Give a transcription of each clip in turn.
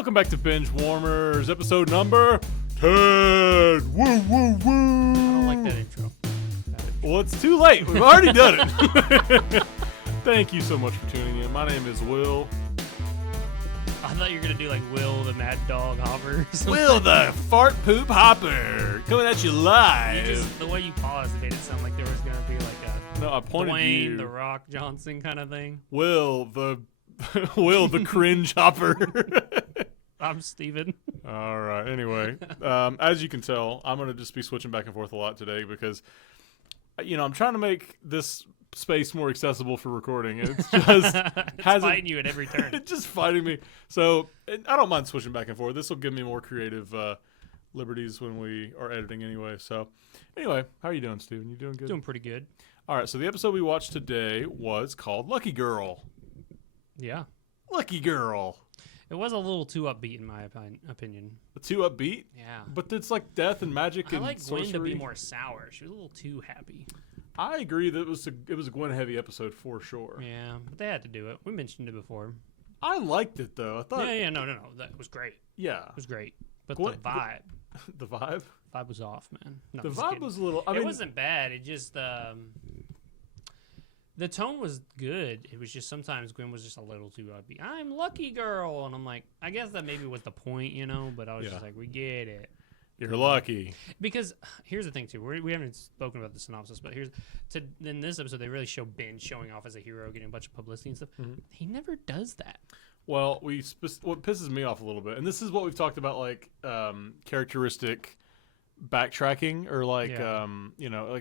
Welcome back to Binge Warmers, episode number 10. Woo, woo, woo. I don't like that intro. Well, it's too late. We've already done it. Thank you so much for tuning in. My name is Will. I thought you were going to do like Will the Mad Dog Hopper or something. Will the Fart Poop Hopper. Coming at you live. The way you paused made it sound like there was going to be like a No, I pointed Dwayne you. the Rock Johnson kind of thing. Will the cringe hopper. I'm Steven. All right. Anyway, as you can tell, I'm going to just be switching back and forth a lot today because, I'm trying to make this space more accessible for recording. It's just fighting you at every turn. It's just fighting me. So I don't mind switching back and forth. This will give me more creative liberties when we are editing anyway. So anyway, how are you doing, Steven? You doing good? Doing pretty good. All right. So the episode we watched today was called Lucky Girl. Yeah. Lucky Girl. It was a little too upbeat in my opinion. Too upbeat? Yeah. But it's like death and magic I and like sorcery. Gwen to be more sour. She was a little too happy. I agree that it was a Gwen heavy episode for sure. Yeah, but they had to do it. We mentioned it before. I liked it though. I thought No. That was great. Yeah. It was great. But Gwen- the vibe. The vibe? Vibe was off, man. No, The just vibe kidding. was a little It wasn't bad. It just the tone was good. It was just sometimes Gwen was just a little too upbeat. I'm lucky girl, and I'm like, I guess that maybe was the point, But I was just like, we get it. You're lucky. Because here's the thing too, we haven't spoken about the synopsis, but in this episode they really show Ben showing off as a hero, getting a bunch of publicity and stuff. Mm-hmm. He never does that. Well, what pisses me off a little bit, and this is what we've talked about, like characteristic backtracking, or like Yeah.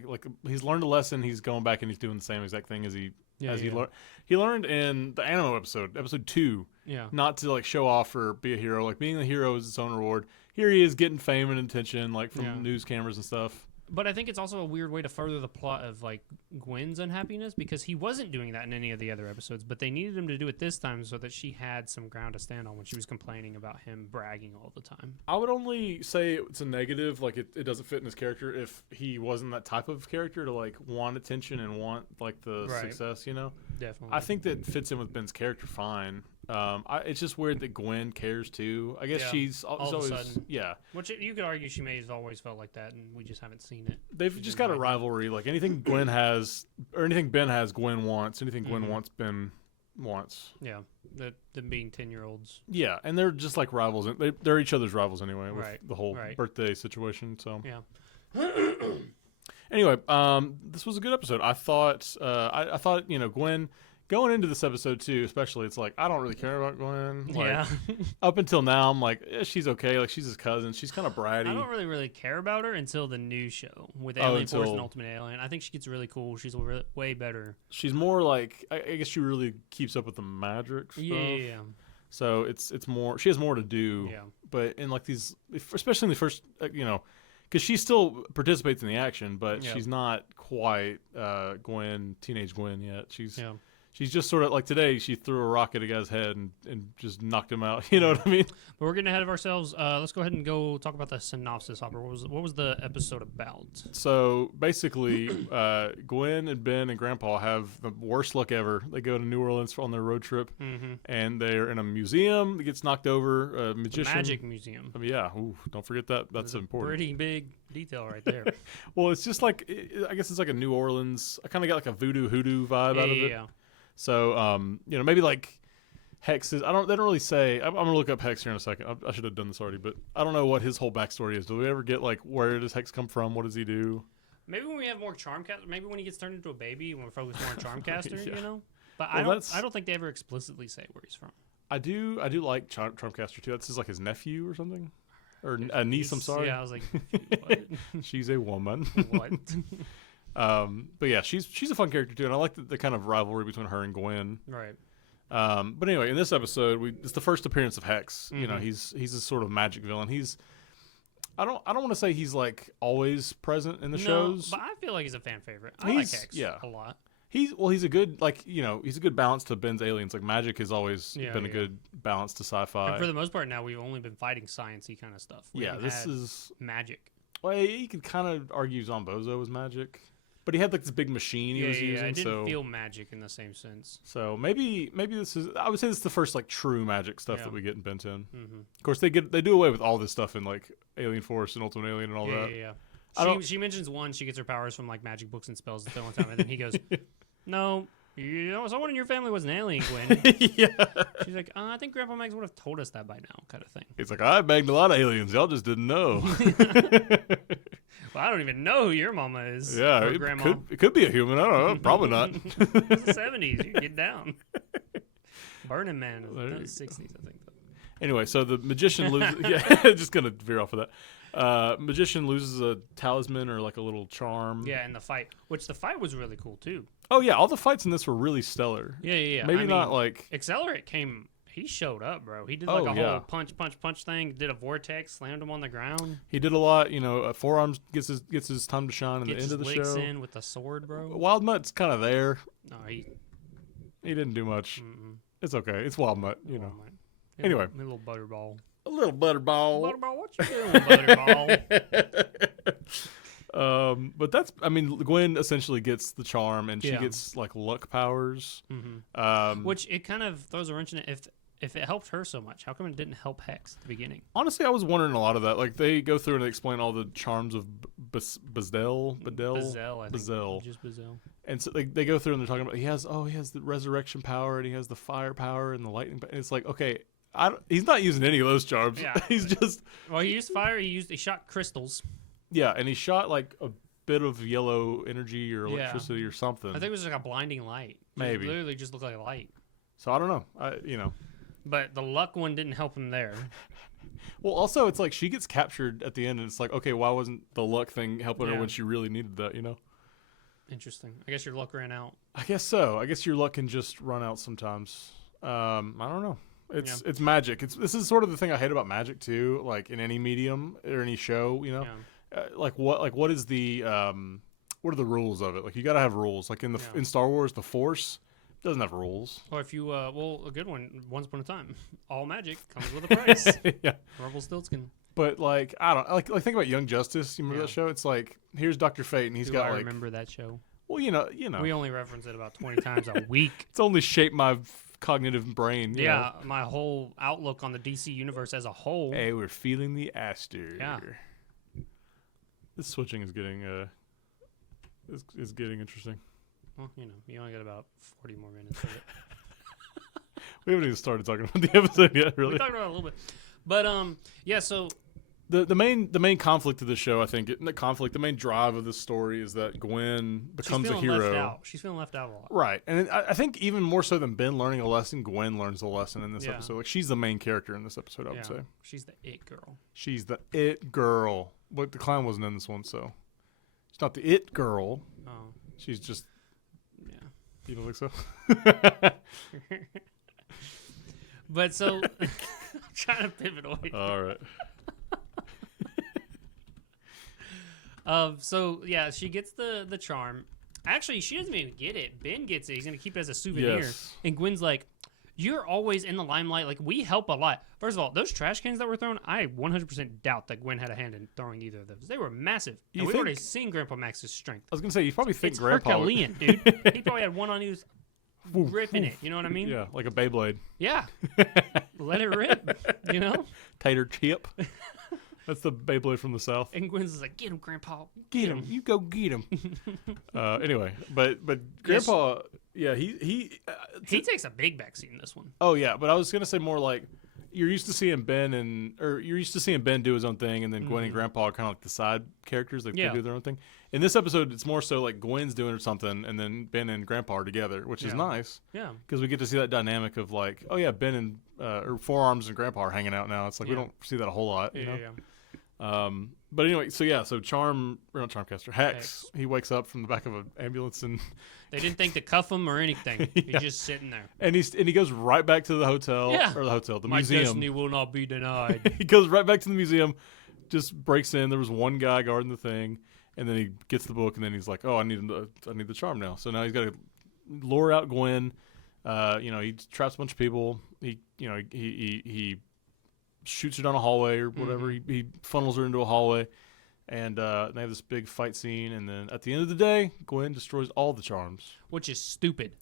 like he's learned a lesson, he's going back and he's doing the same exact thing as he learned. He learned in the Animo episode 2, not to like show off or be a hero. Like being a hero is its own reward. Here he is getting fame and attention, like from news cameras and stuff. But I think it's also a weird way to further the plot of like Gwen's unhappiness, because he wasn't doing that in any of the other episodes, but they needed him to do it this time so that she had some ground to stand on when she was complaining about him bragging all the time. I would only say it's a negative, like it doesn't fit in his character if he wasn't that type of character to like want attention and want like the success, Definitely. I think that fits in with Ben's character fine. It's just weird that Gwen cares too. I guess she's all of always a sudden. Which you could argue she may have always felt like that, and we just haven't seen it. they've just got a rivalry. Like anything Gwen has, or anything Ben has, Gwen wants. Anything Gwen wants, Ben wants. Yeah, them being 10-year-olds. Yeah, and they're just like rivals. They're each other's rivals anyway with the whole Right. birthday situation. So Yeah. anyway, this was a good episode. I thought, Gwen. Going into this episode too, especially, it's like I don't really care about Gwen. Like, up until now, I'm like, she's okay. Like she's his cousin. She's kind of bratty. I don't really care about her until the new show with Alien Force and Ultimate Alien. I think she gets really cool. She's way better. She's more like I guess she really keeps up with the magic stuff. Yeah. So it's more. She has more to do. Yeah. But in like these, especially in the first, because she still participates in the action, but she's not quite teenage Gwen yet. She's just sort of like today. She threw a rock at a guy's head and just knocked him out. You know what I mean? But we're getting ahead of ourselves. Let's go ahead and go talk about the synopsis, Hopper. What was the episode about? So basically, Gwen and Ben and Grandpa have the worst luck ever. They go to New Orleans on their road trip, and they're in a museum that gets knocked over. A magician, Magic museum. Ooh, don't forget that. That's important. Pretty big detail right there. Well, it's just like I guess it's like a New Orleans. I kind of got like a voodoo hoodoo vibe out of it. Yeah. So, maybe like hexes. They don't really say. I'm gonna look up Hex here in a second. I should have done this already, but I don't know what his whole backstory is. Do we ever get like where does Hex come from? What does he do? Maybe when we have more Charmcaster. Maybe when he gets turned into a baby, when we're focused more on Charmcaster. Yeah. But Well, I don't think they ever explicitly say where he's from. I do like Charmcaster too. That's his like his nephew or something, or a niece. I'm sorry. Yeah, I was like, what? She's a woman. What? But yeah, she's a fun character too, and I like the kind of rivalry between her and Gwen. Right. But anyway, in this episode, it's the first appearance of Hex. He's a sort of magic villain. I don't want to say he's like always present in the shows, but I feel like he's a fan favorite. I like Hex a lot. He's a good he's a good balance to Ben's aliens. Like magic has always been a good balance to sci-fi. And for the most part, now we've only been fighting sciencey kind of stuff. This is magic. Well, you could kind of argue Zombozo was magic. but he had like this big machine he was using. It didn't feel magic in the same sense. So maybe this is. I would say this is the first like true magic stuff that we get in Ben 10. Mm-hmm. Of course, they do away with all this stuff in like Alien Force and Ultimate Alien and all that. Yeah. She mentions she gets her powers from like magic books and spells at the one time, and then he goes, "No, someone in your family was an alien, Gwen." Yeah. She's like, "I think Grandpa Max would have told us that by now," kind of thing. He's like, "I banged a lot of aliens. Y'all just didn't know." Well, I don't even know who your mama is. Yeah, or grandma. it could be a human. I don't know. Probably not. It's the 70s. You get down. Burning Man is the 60s, I think. Anyway, so the magician loses. Yeah, just gonna veer off of that. Magician loses a talisman or like a little charm. Yeah, in the fight, which the fight was really cool too. Oh yeah, all the fights in this were really stellar. Yeah. Maybe not like Accelerate came. He showed up, bro. He did like a whole punch thing. Did a vortex, slammed him on the ground. He did a lot. Forearms gets his time to shine at the end of the show. In with the sword, bro. Wild Mutt's kind of there. No, he didn't do much. It's okay. It's Wild Mutt, you know. Anyway, a little butterball. A little butterball. Butterball, what you doing, butterball? But that's. I mean, Gwen essentially gets the charm, and she gets like luck powers. Mm-hmm. Which it kind of throws a wrench in it. If it helped her so much, how come it didn't help Hex at the beginning? Honestly, I was wondering a lot of that. Like, they go through and they explain all the charms of Bezel. Just Bezel. And so they go through and they're talking about he has the resurrection power and he has the fire power and the lightning power. And it's like, okay, he's not using any of those charms. Yeah. He's just... Well, he used fire. He shot crystals. Yeah, and he shot like a bit of yellow energy or electricity or something. I think it was like a blinding light. Maybe. It literally just looked like a light. So I don't know. But the luck one didn't help him there. Well, also, it's like she gets captured at the end, and it's like, okay, why wasn't the luck thing helping her when she really needed that, Interesting. I guess your luck ran out. I guess so. I guess your luck can just run out sometimes. I don't know. It's magic. This is sort of the thing I hate about magic, too, like in any medium or any show, what is the... what are the rules of it? Like, you got to have rules. Like in Star Wars, the Force... doesn't have rules. Or if you, a good one, Once Upon a Time. All magic comes with a price. Yeah. Rumpelstiltskin. But, like, I don't, like think about Young Justice. You remember that show? It's like, here's Dr. Fate, and he's got, I like... remember that show. Well, you know. We only reference it about 20 times a week. It's only shaped my cognitive brain. You know? My whole outlook on the DC universe as a whole. Hey, we're feeling the Aster. Yeah. This switching is getting, is getting interesting. Well, you only got about 40 more minutes of it. We haven't even started talking about the episode yet, really. We talked about it a little bit. But, so... The main conflict of the show, I think, the main drive of this story is that Gwen becomes a hero. Left out. She's feeling left out a lot. Right. And I think even more so than Ben learning a lesson, Gwen learns a lesson in this episode. Like, she's the main character in this episode, I would say. She's the it girl. She's the it girl. But the clown wasn't in this one, so... She's not the it girl. Oh. She's just... You don't think so? But so, I'm trying to pivot away. All right. She gets the charm. Actually, she doesn't even get it. Ben gets it. He's gonna keep it as a souvenir. Yes. And Gwen's like, "You're always in the limelight. Like, we help a lot." First of all, those trash cans that were thrown, I 100% doubt that Gwen had a hand in throwing either of those. They were massive. And we've already seen Grandpa Max's strength. I was gonna say, you probably think it's Grandpa... Herculean, dude. He probably had one on he was ripping it. You know what I mean? Yeah, like a Beyblade. Yeah. Let it rip, Tater chip. That's the Beyblade from the South. And Gwen's is like, "Get him, Grandpa. Get him. You go get him." Anyway, but Grandpa, he takes a big backseat in this one. Oh yeah, but I was gonna say more like you're used to seeing Ben do his own thing, and then Gwen and Grandpa are kind of like the side characters, like they do their own thing. In this episode, it's more so like Gwen's doing something, and then Ben and Grandpa are together, which is nice. Yeah, because we get to see that dynamic of like, oh yeah, Ben and or Forearms and Grandpa are hanging out now. It's like we don't see that a whole lot, you know. But anyway, so Hex, he wakes up from the back of an ambulance and they didn't think to cuff him or anything. He's just sitting there. And he goes right back to the hotel the My museum. destiny will not be denied. He goes right back to the museum, just breaks in. There was one guy guarding the thing, and then he gets the book, and then he's like, "Oh, I need the charm now." So now he's got to lure out Gwen. He traps a bunch of people. He shoots her down a hallway or whatever. He funnels her into a hallway. And they have this big fight scene, and then at the end of the day, Gwen destroys all the charms. Which is stupid.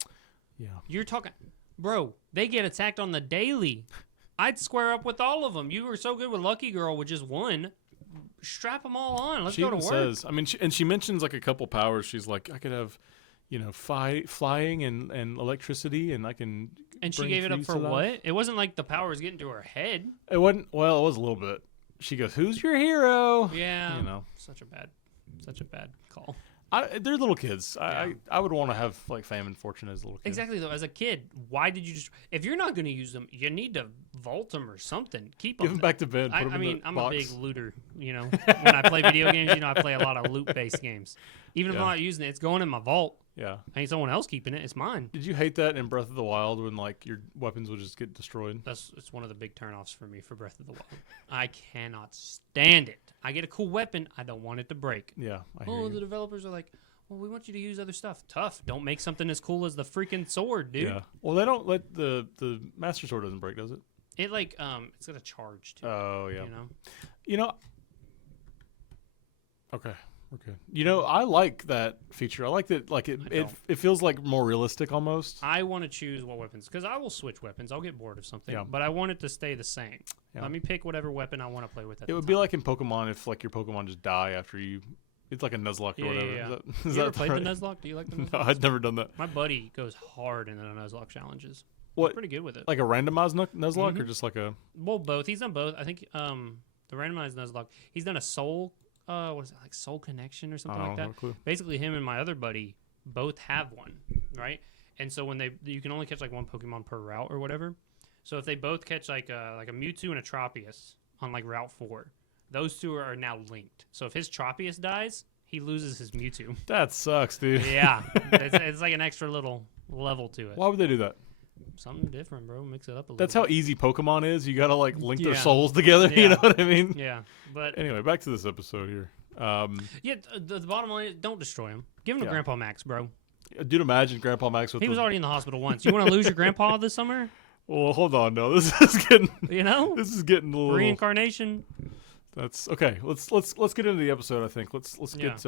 Yeah. You're talking... Bro, they get attacked on the daily. I'd square up with all of them. You were so good with Lucky Girl with just one. Strap them all on. Let's go to work. She says, I mean, she mentions like a couple powers. She's like, I could have, flying and electricity, and I can... And she gave it up for what? It wasn't like the power was getting to her head. It wasn't... Well, it was a little bit. She goes, "Who's your hero?" Yeah, such a bad call. They're little kids. I would want to have like fame and fortune as a little kid. Exactly though. As a kid, why did you just? If you're not going to use them, you need to vault them or something. Keep them. Give them back to bed. I'm a big looter. When I play video games, I play a lot of loot-based games. Even if I'm not using it, it's going in my vault. Yeah. I ain't someone else keeping it. It's mine. Did you hate that in Breath of the Wild when like your weapons would just get destroyed? It's one of the big turnoffs for me for Breath of the Wild. I cannot stand it. I get a cool weapon. I don't want it to break. Yeah. I hear you. The developers are like, well, we want you to use other stuff. Tough. Don't make something as cool as the freaking sword, dude. Yeah. Well, they don't let the Master Sword doesn't break, does it? It it's got a charge too. Oh yeah. Okay. Okay. I like that feature. I like that. Like it feels like more realistic almost. I want to choose what weapons because I will switch weapons. I'll get bored of something. Yeah. But I want it to stay the same. Yeah. Let me pick whatever weapon I want to play with. It would be like in Pokemon if like your Pokemon just die after you. It's like a Nuzlocke or whatever. Yeah. Is you ever played the Nuzlocke? Do you like the Nuzlocke? No, I'd never done that. My buddy goes hard in the Nuzlocke challenges. What? He's pretty good with it. Like a randomized Nuzlocke or just like a... Well, both. He's done both. I think the randomized Nuzlocke, he's done a soul... what is it? Like Soul Connection or something like that? No clue. Basically, him and my other buddy both have one, right? And so when you can only catch like one Pokemon per route or whatever. So if they both catch like a Mewtwo and a Tropius on like Route 4, those two are now linked. So if his Tropius dies... He loses his Mewtwo. That sucks, dude. Yeah. It's like an extra little level to it. Why would they do that? Something different, bro. Mix it up a little That's bit. how easy Pokemon is. You got to like link their souls together. Yeah. You know what I mean? Yeah. But anyway, back to this episode here. The bottom line is don't destroy him. Give him to Grandpa Max, bro. Dude, imagine Grandpa Max with He was already in the hospital once. You want to lose your grandpa this summer? Well, hold on. No, this is getting... This is getting a little... Reincarnation. That's... Okay, let's get into the episode, I think. Let's get...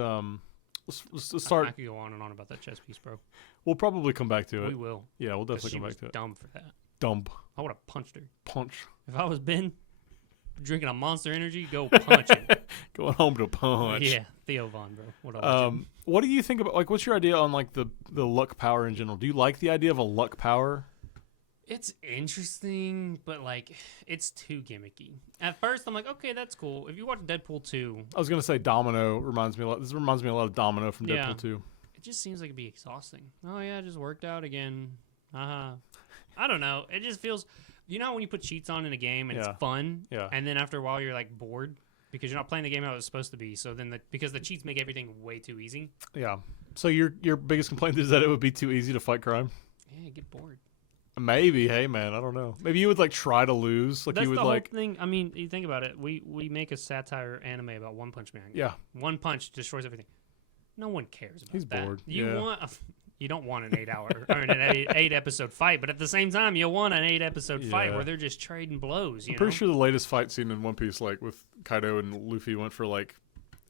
Let's start. I could go on and on about that chess piece, bro. We'll probably come back to it. We will. Yeah, we'll definitely come back to it. Dumb for that. Dumb. I would have punched her. Punch. If I was Ben, drinking a Monster Energy, go punch him. Going home to punch. Yeah, Theo Von, bro. What do you think about what's your idea on like the luck power in general? Do you like the idea of a luck power? It's interesting, but like it's too gimmicky. At first, I'm like, okay, that's cool. If you watch Deadpool 2, I was gonna say Domino reminds me a lot. This reminds me a lot of Domino from Deadpool 2. It just seems like it'd be exhausting. Oh yeah, it just worked out again. I don't know. It just feels, when you put cheats on in a game and it's fun, and then after a while you're like bored because you're not playing the game how it's supposed to be. So then because the cheats make everything way too easy. Yeah. So your biggest complaint is that it would be too easy to fight crime? Yeah, you get bored. Maybe. Hey, man, I don't know. Maybe you would like try to lose. Like that's you would the like whole thing. I mean, you think about it. We make a satire anime about One Punch Man. Yeah. One punch destroys everything. No one cares about He's that. Bored. You don't want an 8 hour or an 8 episode fight, but at the same time, you want an 8 episode fight where they're just trading blows. I'm pretty sure the latest fight scene in One Piece, like with Kaido and Luffy, went for like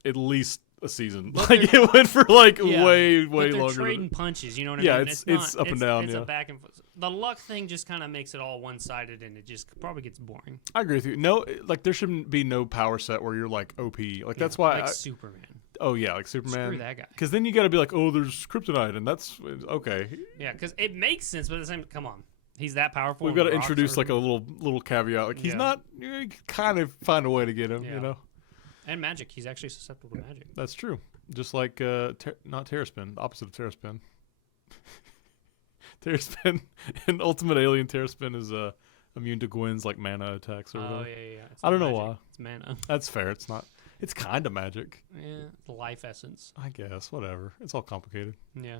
at least a season. Like it went for like way but they're longer. Trading punches, you know what I mean? mean? It's up and down. It's a back and forth. The luck thing just kind of makes it all one sided, and it just probably gets boring. I agree with you. No, like there shouldn't be no power set where you're like OP. Like that's why Superman. Oh yeah, like Superman. Screw that guy. Because then you got to be like, oh, there's kryptonite, and that's okay. Yeah, because it makes sense, but at the same, come on, he's that powerful. We've got to introduce like a little caveat. Like he's not. You kind of find a way to get him. You know. And magic. He's actually susceptible to magic. That's true. Just like not Terraspin, opposite of Terraspin. Terraspin and Ultimate Alien Terraspin is immune to Gwen's like mana attacks or whatever. Oh yeah. I don't know why. It's mana. That's fair. It's not. It's kind of magic. Yeah, the life essence. I guess. Whatever. It's all complicated. Yeah.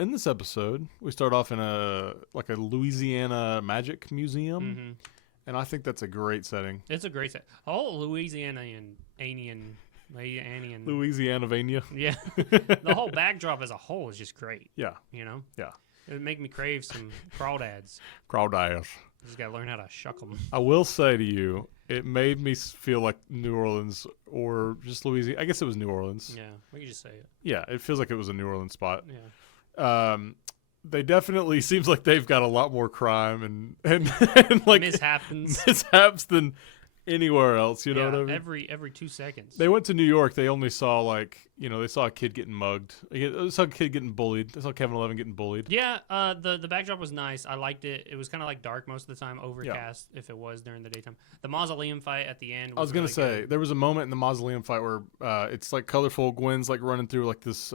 In this episode, we start off in a Louisiana magic museum, and I think that's a great setting. It's a great set. Oh, Louisianavania. Yeah. The whole backdrop as a whole is just great. Yeah. You know? Yeah. It would make me crave some crawdads. Crawdads. You just gotta learn how to shuck them. I will say to you, it made me feel like New Orleans or just Louisiana. I guess it was New Orleans. Yeah, we could just say it. Yeah, it feels like it was a New Orleans spot. Yeah. They definitely seems like they've got a lot more crime and like mishaps than anywhere else. You know what I mean? Every 2 seconds. They went to New York. They only saw they saw a kid getting mugged. They saw a kid getting bullied. They saw Kevin 11 getting bullied. Yeah. The backdrop was nice. I liked it. It was kind of like dark most of the time, overcast if it was during the daytime. The mausoleum fight at the end. I was gonna say there was a moment in the mausoleum fight where it's like colorful. Gwen's like running through like this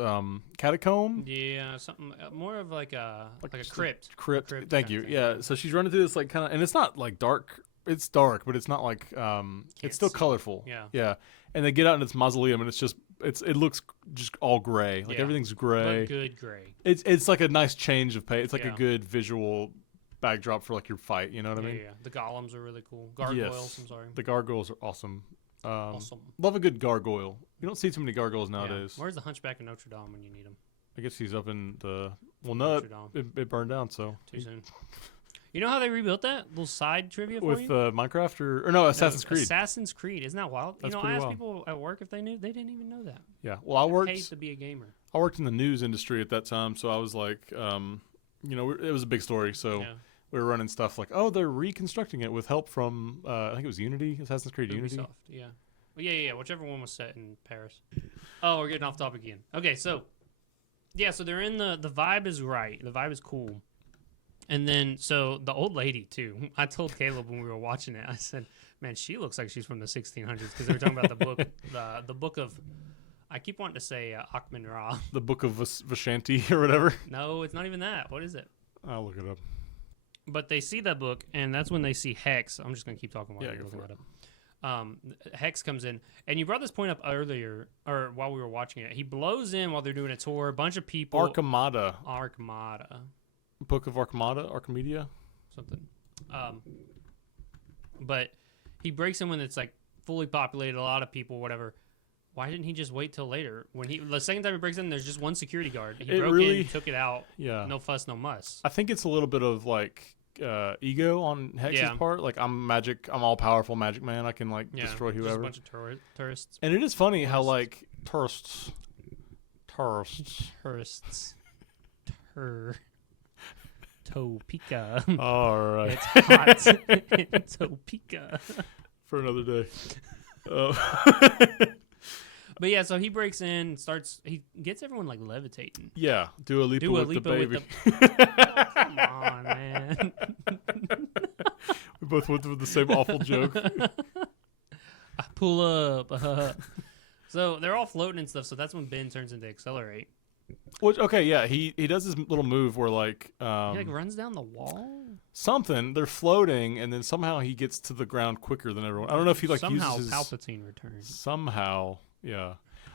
catacomb. Yeah, something more of like a crypt. Crypt. Thank you. Yeah. So she's running through this like kind of, and it's not like dark. It's dark, but it's not like it's still colorful. Yeah. And they get out in its mausoleum, and it looks just all gray. Like everything's gray. But good gray. It's like a nice change of pace. It's like a good visual backdrop for like your fight. You know what I mean? Yeah. The golems are really cool. Gargoyles. I'm sorry. The gargoyles are awesome. Awesome. Love a good gargoyle. You don't see too many gargoyles nowadays. Where's the Hunchback of Notre Dame when you need him? I guess he's up in the it burned down. So too soon. You know how they rebuilt that? Little side trivia for with you? Minecraft or no, Assassin's Creed. Assassin's Creed. Isn't that wild? That's I asked people at work if they knew. They didn't even know that. Yeah. Well, I paid to be a gamer. I worked in the news industry at that time, so I was like, it was a big story. So we were running stuff like, oh, they're reconstructing it with help from I think it was Unity, Assassin's Creed Unity. Ubisoft, yeah. Well, yeah. Whichever one was set in Paris. Oh, we're getting off topic again. Okay, so so they're in the vibe is right. The vibe is cool. And then, so the old lady, too. I told Caleb when we were watching it, I said, man, she looks like she's from the 1600s because they were talking about the book, the book of, I keep wanting to say Akhman Ra. The book of Vashanti or whatever? No, it's not even that. What is it? I'll look it up. But they see that book, and that's when they see Hex. I'm just going to keep talking while you're looking that up. Hex comes in, and you brought this point up earlier, or while we were watching it. He blows in while they're doing a tour. A bunch of people. Archimada. Book of Archimedia, something. But he breaks in when it's like fully populated, a lot of people, whatever. Why didn't he just wait till later? When the second time he breaks in, there's just one security guard. He broke in, took it out. Yeah, no fuss, no muss. I think it's a little bit of like ego on Hex's part. Like I'm all powerful magic man. I can like destroy whoever. Just a bunch of tourists. And it is funny how like tourists. Topeka. All right. It's hot. It's Topeka. For another day. But yeah, so he breaks in, he gets everyone like levitating. Yeah. Dua Lipa with the baby. Come on, man. We both went through the same awful joke. I pull up. So they're all floating and stuff, so that's when Ben turns into Accelerate. Which he does this little move where like he like runs down the wall. Something they're floating, and then somehow he gets to the ground quicker than everyone. I don't know if he like somehow uses Palpatine returns. Somehow, yeah.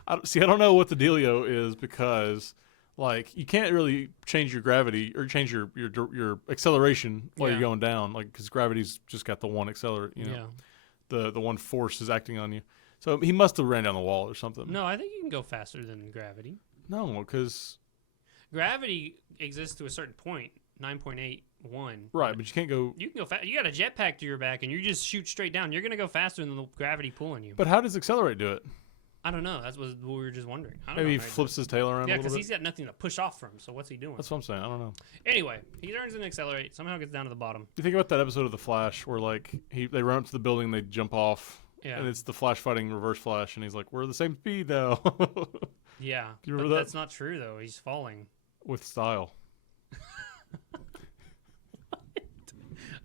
I don't know what the dealio is because like you can't really change your gravity or change your acceleration while you're going down, like because gravity's just got the one accelerate. The one force is acting on you. So he must have ran down the wall or something. No, I think you can go faster than gravity. No, because gravity exists to a certain point, 9.81. Right, but you can't go. You can go fast. You got a jetpack to your back, and you just shoot straight down. You're gonna go faster than the gravity pulling you. But how does Accelerate do it? I don't know. That's what we were just wondering. Maybe he flips his tail around. Yeah, because he's got nothing to push off from. So what's he doing? That's what I'm saying. I don't know. Anyway, he turns into Accelerate. Somehow gets down to the bottom. You think about that episode of The Flash where like they run up to the building, they jump off. Yeah. And it's the Flash fighting Reverse Flash, and he's like, "We're the same speed, though." Yeah, you remember that? That's not true, though. He's falling with style.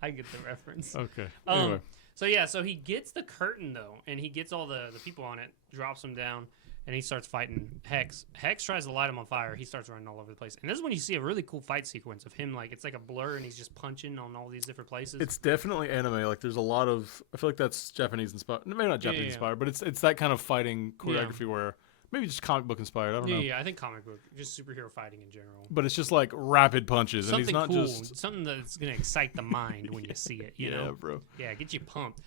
I get the reference. Okay. Anyway. So he gets the curtain though, and he gets all the people on it, drops them down, and he starts fighting Hex. Hex tries to light him on fire. He starts running all over the place, and this is when you see a really cool fight sequence of him, like it's like a blur, and he's just punching on all these different places. It's definitely anime. Like there's a lot of. I feel like that's Japanese inspired. Maybe not Japanese inspired, but it's that kind of fighting choreography where. Maybe just comic book inspired. I don't know. Yeah, I think comic book, just superhero fighting in general. But it's just like rapid punches, something and he's not cool, just something that's gonna excite the mind when you see it. You know, bro. Yeah, get you pumped.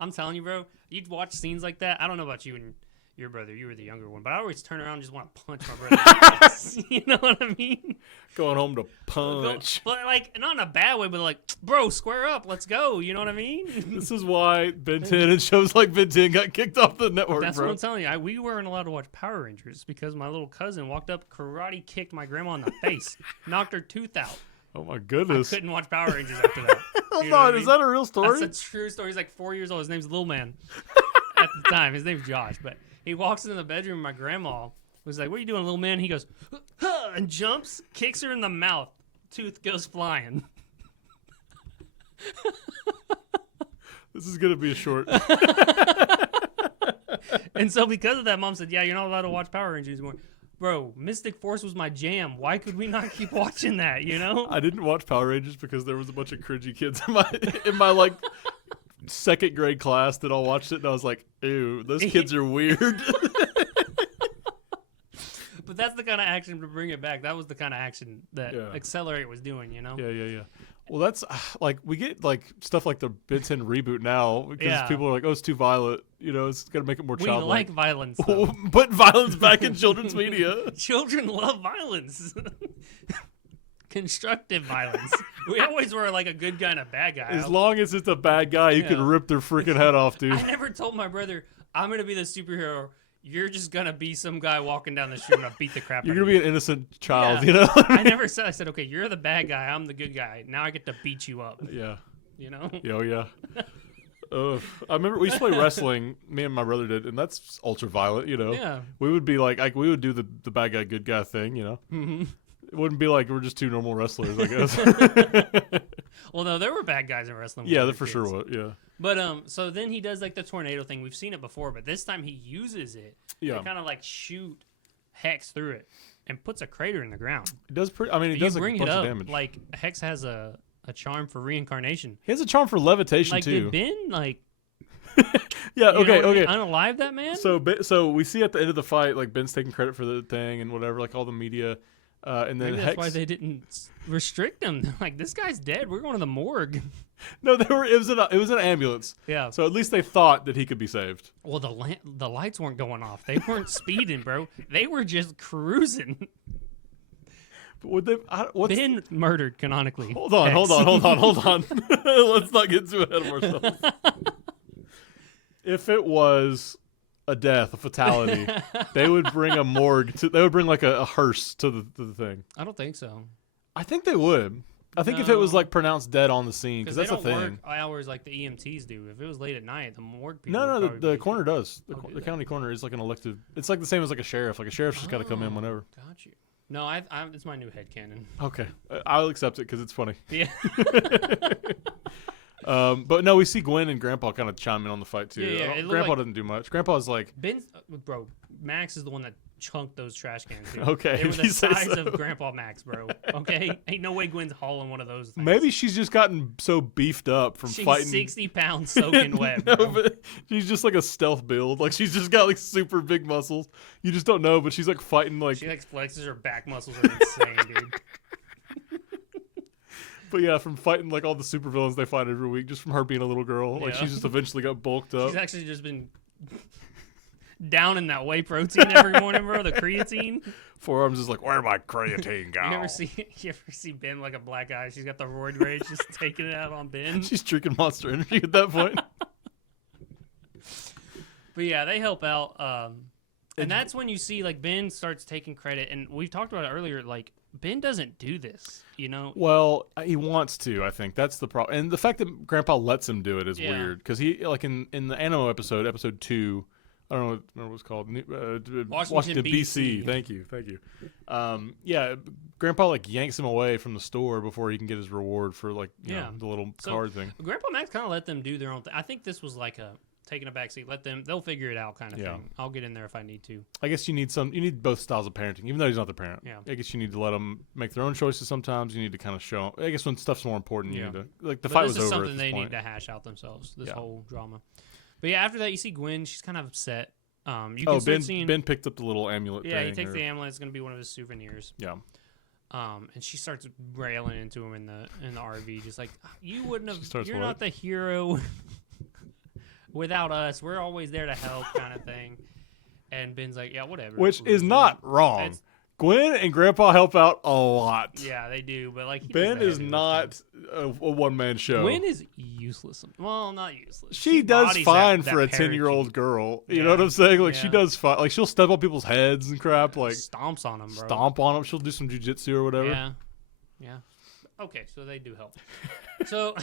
I'm telling you, bro. You'd watch scenes like that. I don't know about you and your brother, you were the younger one, but I always turn around and just want to punch my brother in the face. You know what I mean? Going home to punch. But like, not in a bad way, but like, bro, square up, let's go. You know what I mean? This is why Ben 10 and shows like Ben 10 got kicked off the network, That's bro. what I'm telling you. We weren't allowed to watch Power Rangers because my little cousin walked up, karate kicked my grandma in the face, knocked her tooth out. Oh my goodness. I couldn't watch Power Rangers after that. Hold on, is that a real story? That's a true story. He's like 4 years old. His name's Lil Man at the time. His name's Josh, but he walks into the bedroom and my grandma was like, "What are you doing, little man?" He goes, "Huh," and jumps, kicks her in the mouth. Tooth goes flying. This is going to be a short. And so because of that, Mom said, "Yeah, you're not allowed to watch Power Rangers anymore." Bro, Mystic Force was my jam. Why could we not keep watching that, you know? I didn't watch Power Rangers because there was a bunch of cringy kids in my like second grade class that all watched it, and I was like, ew, those kids are weird. But that's the kind of action to bring it back. That was the kind of action that Accelerate was doing, you know? Yeah. Well, that's like we get like stuff like the Ben 10 reboot now because people are like, oh, it's too violent. You know, it's got to make it more childlike. We like violence, though. Put violence back in children's media. Children love violence. Constructive violence. We always were like a good guy and a bad guy. As long as it's a bad guy, you can rip their freaking head off, dude. I never told my brother, I'm going to be the superhero. You're just going to be some guy walking down the street and I'll beat the crap out of you. You're going to be an innocent child, you know? I never said, I said, okay, you're the bad guy. I'm the good guy. Now I get to beat you up. Yeah. You know? Oh, yeah. I remember we used to play wrestling, me and my brother did, and that's ultra violent, you know? Yeah. We would be like we would do the bad guy, good guy thing, you know? Mm-hmm. It wouldn't be like we're just two normal wrestlers, I guess. Well, no, there were bad guys in wrestling. Yeah, there for sure was, yeah. But so then he does like the tornado thing. We've seen it before, but this time he uses it to kind of like shoot Hex through it and puts a crater in the ground. It does pretty. I mean, it does like a bunch of damage. Like Hex has a charm for reincarnation. He has a charm for levitation like, too. Did Ben like? Yeah. Okay. Unalive that man. So we see at the end of the fight, like Ben's taking credit for the thing and whatever, like all the media. And then maybe Hex, that's why they didn't restrict him. They're like, this guy's dead. We're going to the morgue. No, it was an ambulance. Yeah. So at least they thought that he could be saved. Well, the lights weren't going off. They weren't speeding, bro. They were just cruising. But would they? Ben murdered canonically. Hold on. Let's not get too ahead of ourselves. If it was a death, a fatality, they would bring a morgue. They would bring like a hearse to the thing. I don't think so. I think they would. I think if it was like pronounced dead on the scene, because that's they a don't thing. work hours like the EMTs do. If it was late at night, the morgue people. No, the coroner does. The county coroner is like an elected. It's like the same as like a sheriff. Like a sheriff's just got to come in whenever. Got you. No, it's my new headcanon. Okay, I'll accept it because it's funny. Yeah. But no, we see Gwen and Grandpa kind of chime in on the fight too. Yeah, Grandpa doesn't do much. Grandpa's like bro. Max is the one that chunked those trash cans. Dude. Okay, they were the size of Grandpa Max, bro. Okay, ain't no way Gwen's hauling one of those things. Maybe she's just gotten so beefed up from fighting. 60 pounds soaking wet. No, bro. but she's just like a stealth build. Like she's just got like super big muscles. You just don't know, but she's like fighting like. She like flexes her back muscles are insane, dude. But yeah, from fighting like all the supervillains they fight every week, just from her being a little girl, like she's just eventually got bulked up. She's actually just been down in that whey protein every morning, bro. The creatine. Forearms is like, where my creatine go? You ever see Ben like a black guy? She's got the roid rage, just taking it out on Ben. She's drinking Monster Energy at that point. But yeah, they help out, and that's when you see like Ben starts taking credit. And we've talked about it earlier, like. Ben doesn't do this, you know? Well, he wants to, I think. That's the problem. And the fact that Grandpa lets him do it is weird. Because he, like in the Animo episode 2, I don't know what it was called. Washington, D.C. Thank you. Yeah, Grandpa, like, yanks him away from the store before he can get his reward for, like, you know, the little card thing. Grandpa Max kind of let them do their own thing. I think this was like taking a backseat, they'll figure it out kind of thing. I'll get in there if I need to. I guess you need both styles of parenting, even though he's not the parent. Yeah. I guess you need to let them make their own choices sometimes. You need to kind of show them. I guess when stuff's more important, you need to, like, the fight was over. This is something they need to hash out themselves, this whole drama. But yeah, after that, you see Gwen, she's kind of upset. Ben picked up the little amulet thing. Yeah, he takes the amulet. It's going to be one of his souvenirs. Yeah. And she starts railing into him in the RV, just like, you wouldn't have, you're not the hero. Without us, we're always there to help, kind of thing. And Ben's like, yeah, whatever. Which is not wrong. Gwen and Grandpa help out a lot. Yeah, they do, but like Ben is not a one-man show. Gwen is useless. Well, not useless. She does fine for a 10-year-old girl. You know what I'm saying? Like she does fine. Like she'll step on people's heads and crap. Like stomps on them, bro. Stomp on them. She'll do some jujitsu or whatever. Yeah. Okay, so they do help. So,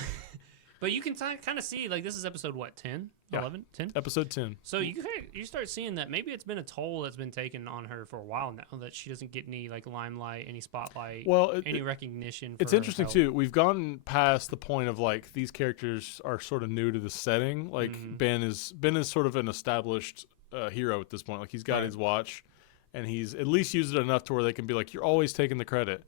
but you can kind of see, like, this is episode, what, 10? 11? 10? Episode 10. So you start seeing that maybe it's been a toll that's been taken on her for a while now, that she doesn't get any, like, limelight, any spotlight, any recognition. It's interesting, too. We've gone past the point of, like, these characters are sort of new to the setting. Like, Ben is sort of an established hero at this point. Like, he's got his watch, and he's at least used it enough to where they can be like, you're always taking the credit.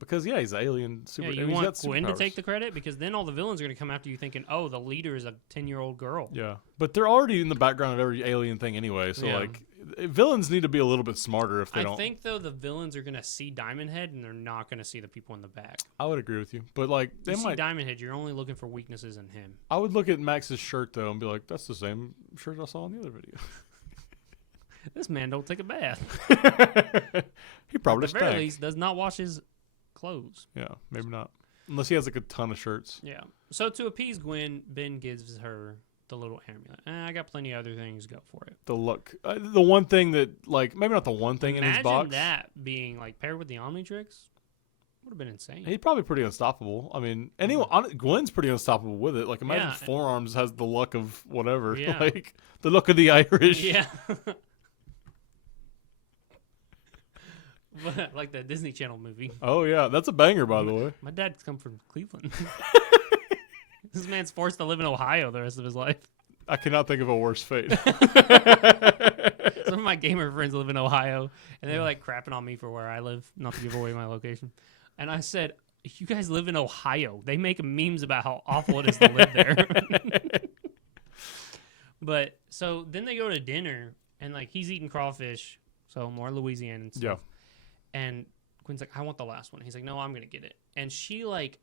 Because he's alien. You want Gwen to take the credit because then all the villains are going to come after you thinking, oh, the leader is a 10-year-old girl. Yeah, but they're already in the background of every alien thing anyway. So like, villains need to be a little bit smarter if they don't. I think though the villains are going to see Diamond Head and they're not going to see the people in the back. I would agree with you, but like they see Diamond Head, you're only looking for weaknesses in him. I would look at Max's shirt though and be like, that's the same shirt I saw in the other video. This man don't take a bath. He probably at the very least does not wash his clothes. Yeah, maybe not. Unless he has like a ton of shirts. Yeah. So to appease Gwen, Ben gives her the little amulet. I got plenty of other things. Go for it. The look. The one thing that, like, maybe not the one thing in his box. Imagine that being like paired with the Omnitrix. Would have been insane. He's probably pretty unstoppable. I mean, Gwen's pretty unstoppable with it. Like, imagine Forearms has the luck of whatever. Yeah. Like, the luck of the Irish. Yeah. Like the Disney Channel movie. Oh, yeah. That's a banger, by the way. My dad's come from Cleveland. This man's forced to live in Ohio the rest of his life. I cannot think of a worse fate. Some of my gamer friends live in Ohio, and they were like crapping on me for where I live, not to give away my location. And I said, you guys live in Ohio. They make memes about how awful it is to live there. But so then they go to dinner, and like he's eating crawfish, so more Louisianan stuff. Yeah. And Gwen's like, I want the last one. He's like, no, I'm gonna get it. And she like,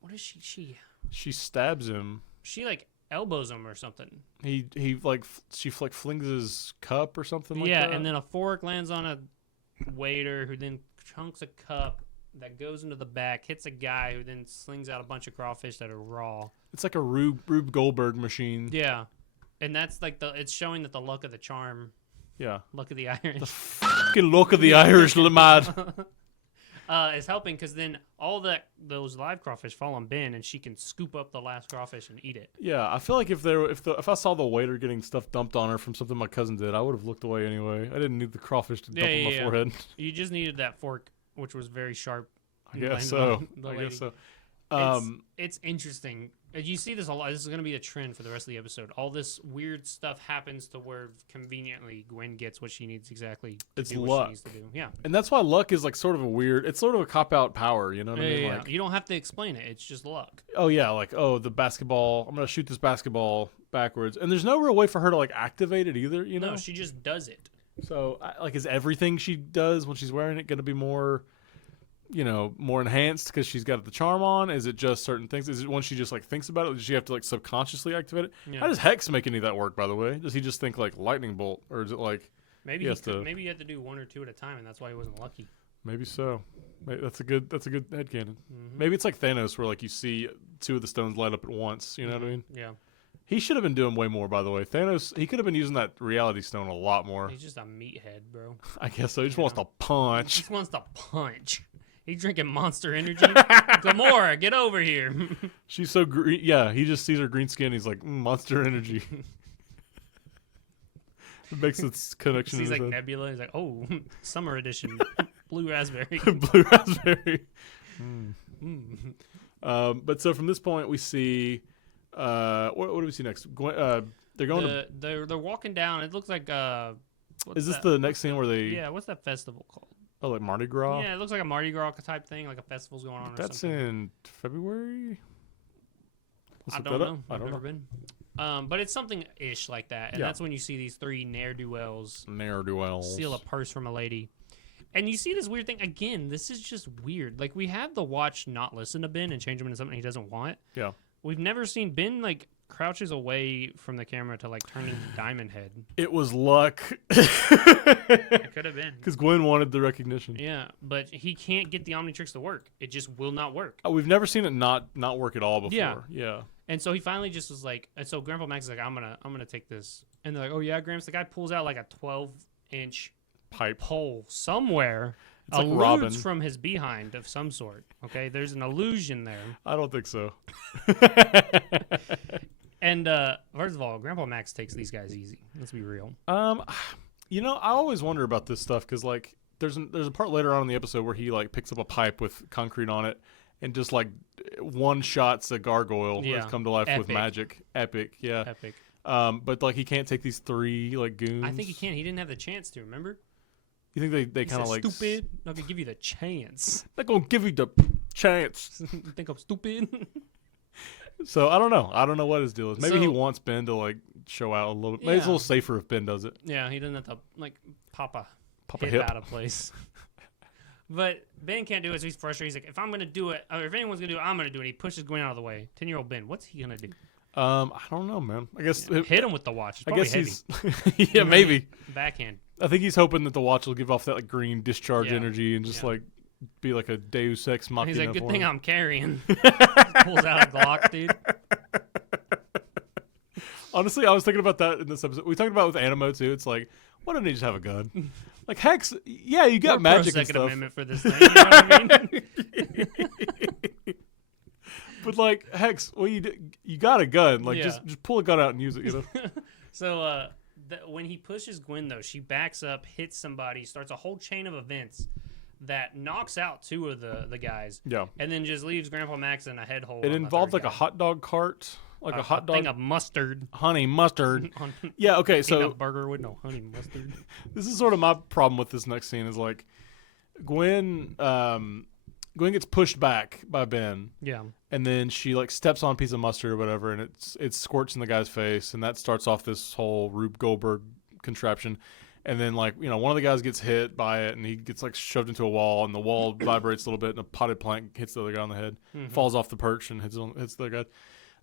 what is she? She stabs him. She like elbows him or something. He like she like flings his cup or something like that. Yeah, and then a fork lands on a waiter who then chunks a cup that goes into the back, hits a guy who then slings out a bunch of crawfish that are raw. It's like a Rube Goldberg machine. Yeah, and that's like it's showing that the luck of the charm. Yeah. Luck of the Irish. The fucking luck of the Irish, lad. Is helping because then all those live crawfish fall on Ben, and she can scoop up the last crawfish and eat it. Yeah, I feel like if I saw the waiter getting stuff dumped on her from something my cousin did, I would have looked away anyway. I didn't need the crawfish to dump on my forehead. You just needed that fork, which was very sharp. I guess so. It's interesting. You see this a lot. This is going to be a trend for the rest of the episode. All this weird stuff happens to where conveniently Gwen gets what she needs exactly to do what she needs to do. Yeah. And that's why luck is like sort of it's sort of a cop-out power, you know what I mean? Yeah. Like, you don't have to explain it. It's just luck. Oh, yeah. Like, the basketball, I'm going to shoot this basketball backwards. And there's no real way for her to like activate it either, you know? No, she just does it. So, like, is everything she does when she's wearing it going to be more enhanced because she's got the charm on? Is it just certain things? Is it when she just like thinks about it? Does she have to like subconsciously activate it? Yeah. How does Hex make any of that work, by the way? Does he just think like lightning bolt, or is it like maybe you had to do one or two at a time, and that's why he wasn't lucky? Maybe so. That's a good headcanon. Mm-hmm. Maybe it's like Thanos, where like you see two of the stones light up at once. You know what I mean? Yeah. He should have been doing way more, by the way. Thanos, he could have been using that reality stone a lot more. He's just a meathead, bro. I guess so. He just wants to punch. He just wants to punch. He's drinking Monster Energy. Gamora, get over here. She's so green. Yeah, he just sees her green skin. He's like, Monster Energy. It makes its connection. He's like head. Nebula. He's like, oh, summer edition. Blue raspberry. Blue raspberry. But so from this point, we see... what do we see next? They're going they're walking down. It looks like... is this the next scene where they... Yeah, what's that festival called? Oh, like Mardi Gras? Yeah, it looks like a Mardi Gras type thing, like a festival's going on. That's in February? I don't know. I've never been. But it's something-ish like that. And that's when you see these three ne'er-do-wells steal a purse from a lady. And you see this weird thing. Again, this is just weird. Like, we have the watch not listen to Ben and change him into something he doesn't want. Yeah. We've never seen Ben, like, crouches away from the camera to like turn into Diamond Head. It was luck. It could have been. Because Gwen wanted the recognition. Yeah, but he can't get the Omnitrix to work. It just will not work. Oh, we've never seen it not work at all before. Yeah. And so he finally just was like, and so Grandpa Max is like, I'm gonna take this. And they're like, oh yeah, Gramps. The guy pulls out like a 12-inch pipe pole somewhere. It's like Robin from his behind of some sort. Okay, there's an illusion there. I don't think so. And first of all, Grandpa Max takes these guys easy. Let's be real. You know, I always wonder about this stuff because like there's a part later on in the episode where he like picks up a pipe with concrete on it and just like one shots a gargoyle who has come to life with magic. Epic. But like he can't take these 3 like goons. I think he can. He didn't have the chance to. Remember? You think they kind of like stupid? Not gonna give you the chance. They're gonna give you the chance. You think I'm stupid? So I don't know. I don't know what his deal is. Maybe he wants Ben to like show out a little. Maybe it's a little safer if Ben does it. Yeah, he doesn't have to like pop a hip out of place. But Ben can't do it, so he's frustrated. He's like, if I'm gonna do it, or if anyone's gonna do it, I'm gonna do it. He pushes Gwen out of the way. 10-year-old Ben, what's he gonna do? I don't know, man. I guess hit him with the watch. It's I guess heavy. he's yeah, maybe backhand. I think he's hoping that the watch will give off that like green discharge energy and just like be like a Deus Ex Machina. He's like, good thing I'm carrying. Pulls out a Glock, dude. Honestly, I was thinking about that in this episode. We talked about it with Animo too. It's like, why don't he just have a gun? Like Hex, yeah, you got magic and Second stuff. Amendment for this thing. You know what I mean? But like Hex, well, you got a gun. Like just pull a gun out and use it. You know. So when he pushes Gwen though, she backs up, hits somebody, starts a whole chain of events that knocks out 2 of the guys. Yeah. And then just leaves Grandpa Max in a head hole. It involved like a hot dog cart. Like a hot dog thing of mustard, honey mustard. Yeah, okay. So a burger with no honey mustard. This is sort of my problem with this next scene. Is like Gwen gets pushed back by Ben. Yeah, and then she like steps on a piece of mustard or whatever, and it squirts in the guy's face, and that starts off this whole Rube Goldberg contraption. And then like one of the guys gets hit by it, and he gets like shoved into a wall, and the wall vibrates a little bit, and a potted plant hits the other guy on the head, falls off the perch, and hits the other guy.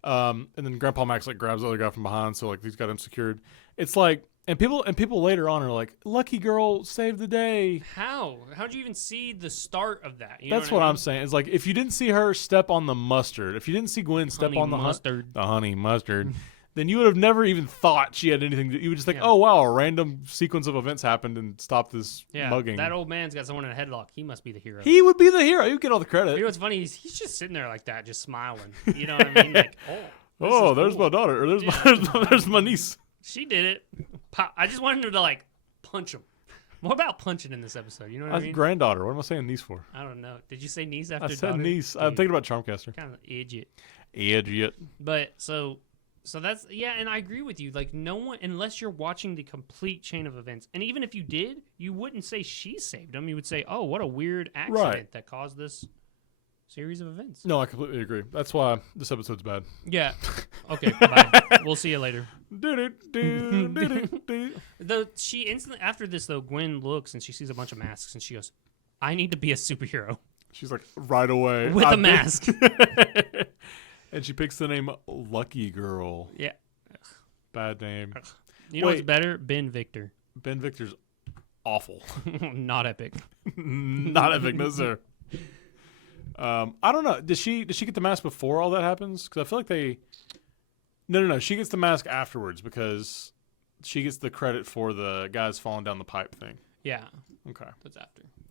And then Grandpa Max like grabs the other guy from behind, so like he's got him secured. It's like, and people later on are like, "Lucky girl saved the day." How'd you even see the start of that? That's what I'm saying. It's like if you didn't see her step on the mustard, if you didn't see Gwen step on the honey mustard, then you would have never even thought she had anything. You would just think, oh wow, a random sequence of events happened and stopped this mugging. That old man's got someone in a headlock. He must be the hero. He would be the hero. He would get all the credit. You know what's funny? He's just sitting there like that, just smiling. You know what I mean? Like, there's cool. My daughter. Or there's my niece. She did it. I just wanted her to like punch him. More about punching in this episode. You know what I mean? Granddaughter. What am I saying niece for? I don't know. Did you say niece after I said daughter? Niece. I'm thinking about Charmcaster. Kind of idiot. But So that's, and I agree with you. Like, no one, unless you're watching the complete chain of events, and even if you did, you wouldn't say she saved him. You would say, oh, what a weird accident that caused this series of events. No, I completely agree. That's why this episode's bad. Yeah. Okay, bye. We'll see you later. Though she instantly, after this, though, Gwen looks and she sees a bunch of masks and she goes, I need to be a superhero. She's like, right away. With a mask. And she picks the name Lucky Girl. Yeah. Bad name. You know what's better? Ben Victor. Ben Victor's awful. Not epic. Not epic, no sir. I don't know. Does she get the mask before all that happens? Because I feel like they... No. She gets the mask afterwards because she gets the credit for the guys falling down the pipe thing. Yeah. Okay.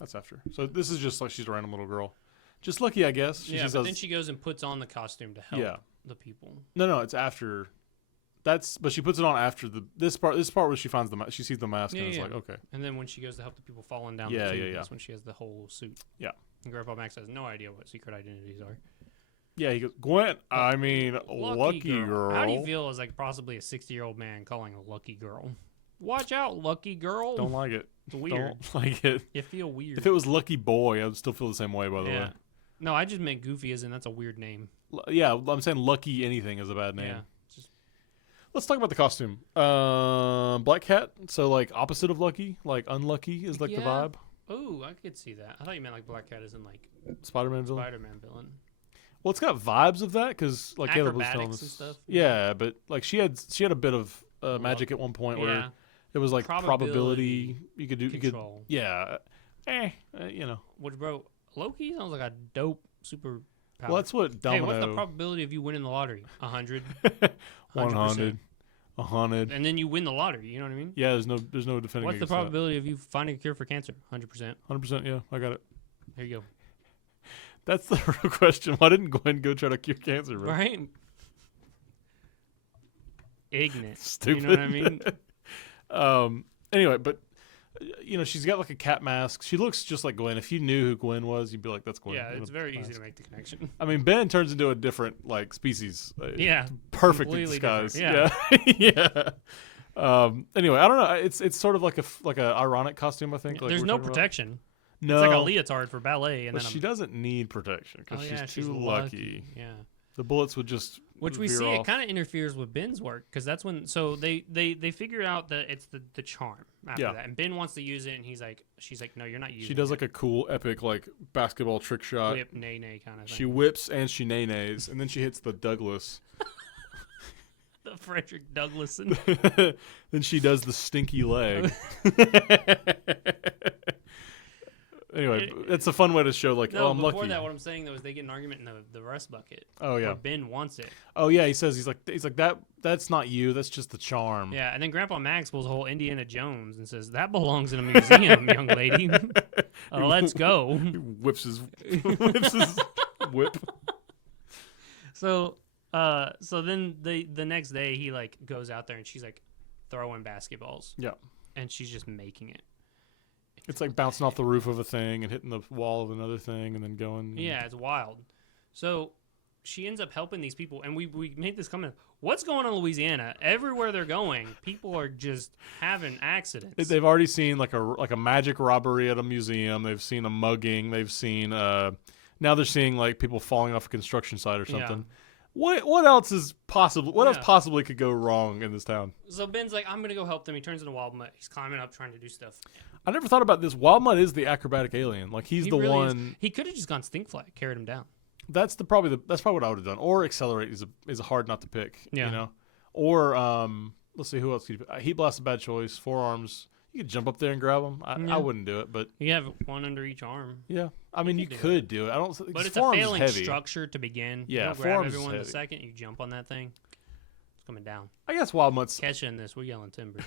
That's after. So this is just like she's a random little girl. Just lucky, I guess. But then she goes and puts on the costume to help the people. No, it's after. But she puts it on after this part where she finds she sees the mask and it's like, okay. And then when she goes to help the people falling down the tube, that's when she has the whole suit. Yeah. And Grandpa Max has no idea what secret identities are. Yeah, he goes, Gwen, I mean, lucky girl. How do you feel as like possibly a 60-year-old man calling a lucky girl? Watch out, lucky girl. Don't like it. It's weird. Don't like it. You feel weird. If it was Lucky Boy, I would still feel the same way, by the way. No, I just meant Goofy as in that's a weird name. Yeah, I'm saying Lucky anything is a bad name. Yeah. Let's talk about the costume. Black Cat, so like opposite of Lucky, like unlucky is like the vibe. Oh, I could see that. I thought you meant like Black Cat as in like Spider-Man villain. Well, it's got vibes of that because like Caleb was telling acrobatics us. and stuff. Yeah, but like she had a bit of magic at one point where it was like probability. You could do control. Which, bro, Loki sounds like a dope super. Well, that's what Domino. Hey, what's the probability of you winning the lottery? 100. 100. 100. And then you win the lottery. You know what I mean? Yeah, there's no defending. What's the probability of you finding a cure for cancer? 100%. 100%. Yeah, I got it. There you go. That's the real question. Why didn't Gwen go try to cure cancer, bro? Right? Ignorant. Stupid. You know what I mean? Anyway, but she's got like a cat mask. She looks just like Gwen. If you knew who Gwen was, you'd be like, "That's Gwen." Yeah, it's very easy to make the connection. I mean, Ben turns into a different like species. Yeah, perfectly disguised. Yeah. Anyway, I don't know. It's sort of like a ironic costume. I think. Like there's no protection. No, it's like a leotard for ballet, and but she doesn't need protection because she's too lucky. Yeah, the bullets would just. Which we see, it kind of interferes with Ben's work because that's when. So they figure out that it's the charm after that, and Ben wants to use it, and she's like, no, you're not using it. She does like a cool, epic like basketball trick shot. Whip, nay kind of thing. She whips and she nays, and then she hits the Douglas. The Frederick Douglasson. Then she does the stinky leg. Anyway, it's a fun way to show, like, I'm lucky. Before that, what I'm saying, though, is they get an argument in the rust bucket. Oh, yeah. Where Ben wants it. Oh, yeah, he's like, that's not you, that's just the charm. Yeah, and then Grandpa Max pulls a whole Indiana Jones and says, that belongs in a museum, young lady. Let's go. He whips his whip. So then the next day, he, like, goes out there, and she's, like, throwing basketballs. Yeah. And she's just making it. It's like bouncing off the roof of a thing and hitting the wall of another thing and then going. Yeah, it's wild. So she ends up helping these people. And we made this comment. What's going on in Louisiana? Everywhere they're going, people are just having accidents. They've already seen like a magic robbery at a museum. They've seen a mugging. They've seen now they're seeing like people falling off a construction site or something. Yeah. What else is possible? What else possibly could go wrong in this town? So Ben's like, I'm gonna go help them. He turns into Wild Mutt. He's climbing up, trying to do stuff. I never thought about this. Wild Mutt is the acrobatic alien. Like he's the really one. Is. He could have just gone Stinkfly, carried him down. That's probably what I would have done. Or Accelerate is a hard not to pick. Yeah. You know. Or let's see who else could you pick? Heat Blast, a bad choice. Forearms. You could jump up there and grab them. I wouldn't do it, but you have one under each arm. Yeah, I mean you could do it. I don't. But it's a failing structure to begin. Yeah, you don't grab everyone the second you jump on that thing. It's coming down. I guess Wild Mutt's catching this. We're yelling timber.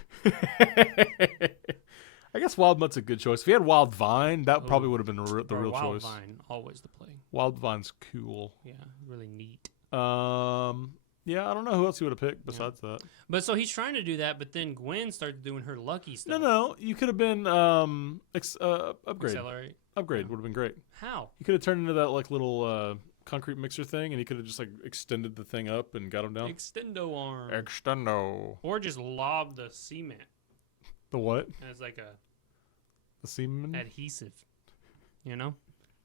I guess Wild Mutt's a good choice. If he had Wild Vine, that probably would have been the real choice. Wild Vine, always the play. Wild Vine's cool. Yeah, really neat. Yeah, I don't know who else you would have picked besides that. But so he's trying to do that, but then Gwen started doing her lucky stuff. No, you could have been upgrade. Accelerate. Upgrade would have been great. How? You could have turned into that like little concrete mixer thing, and he could have just like extended the thing up and got him down. Extendo arm. Extendo. Or just lob the cement. The what? As like the cement adhesive. You know?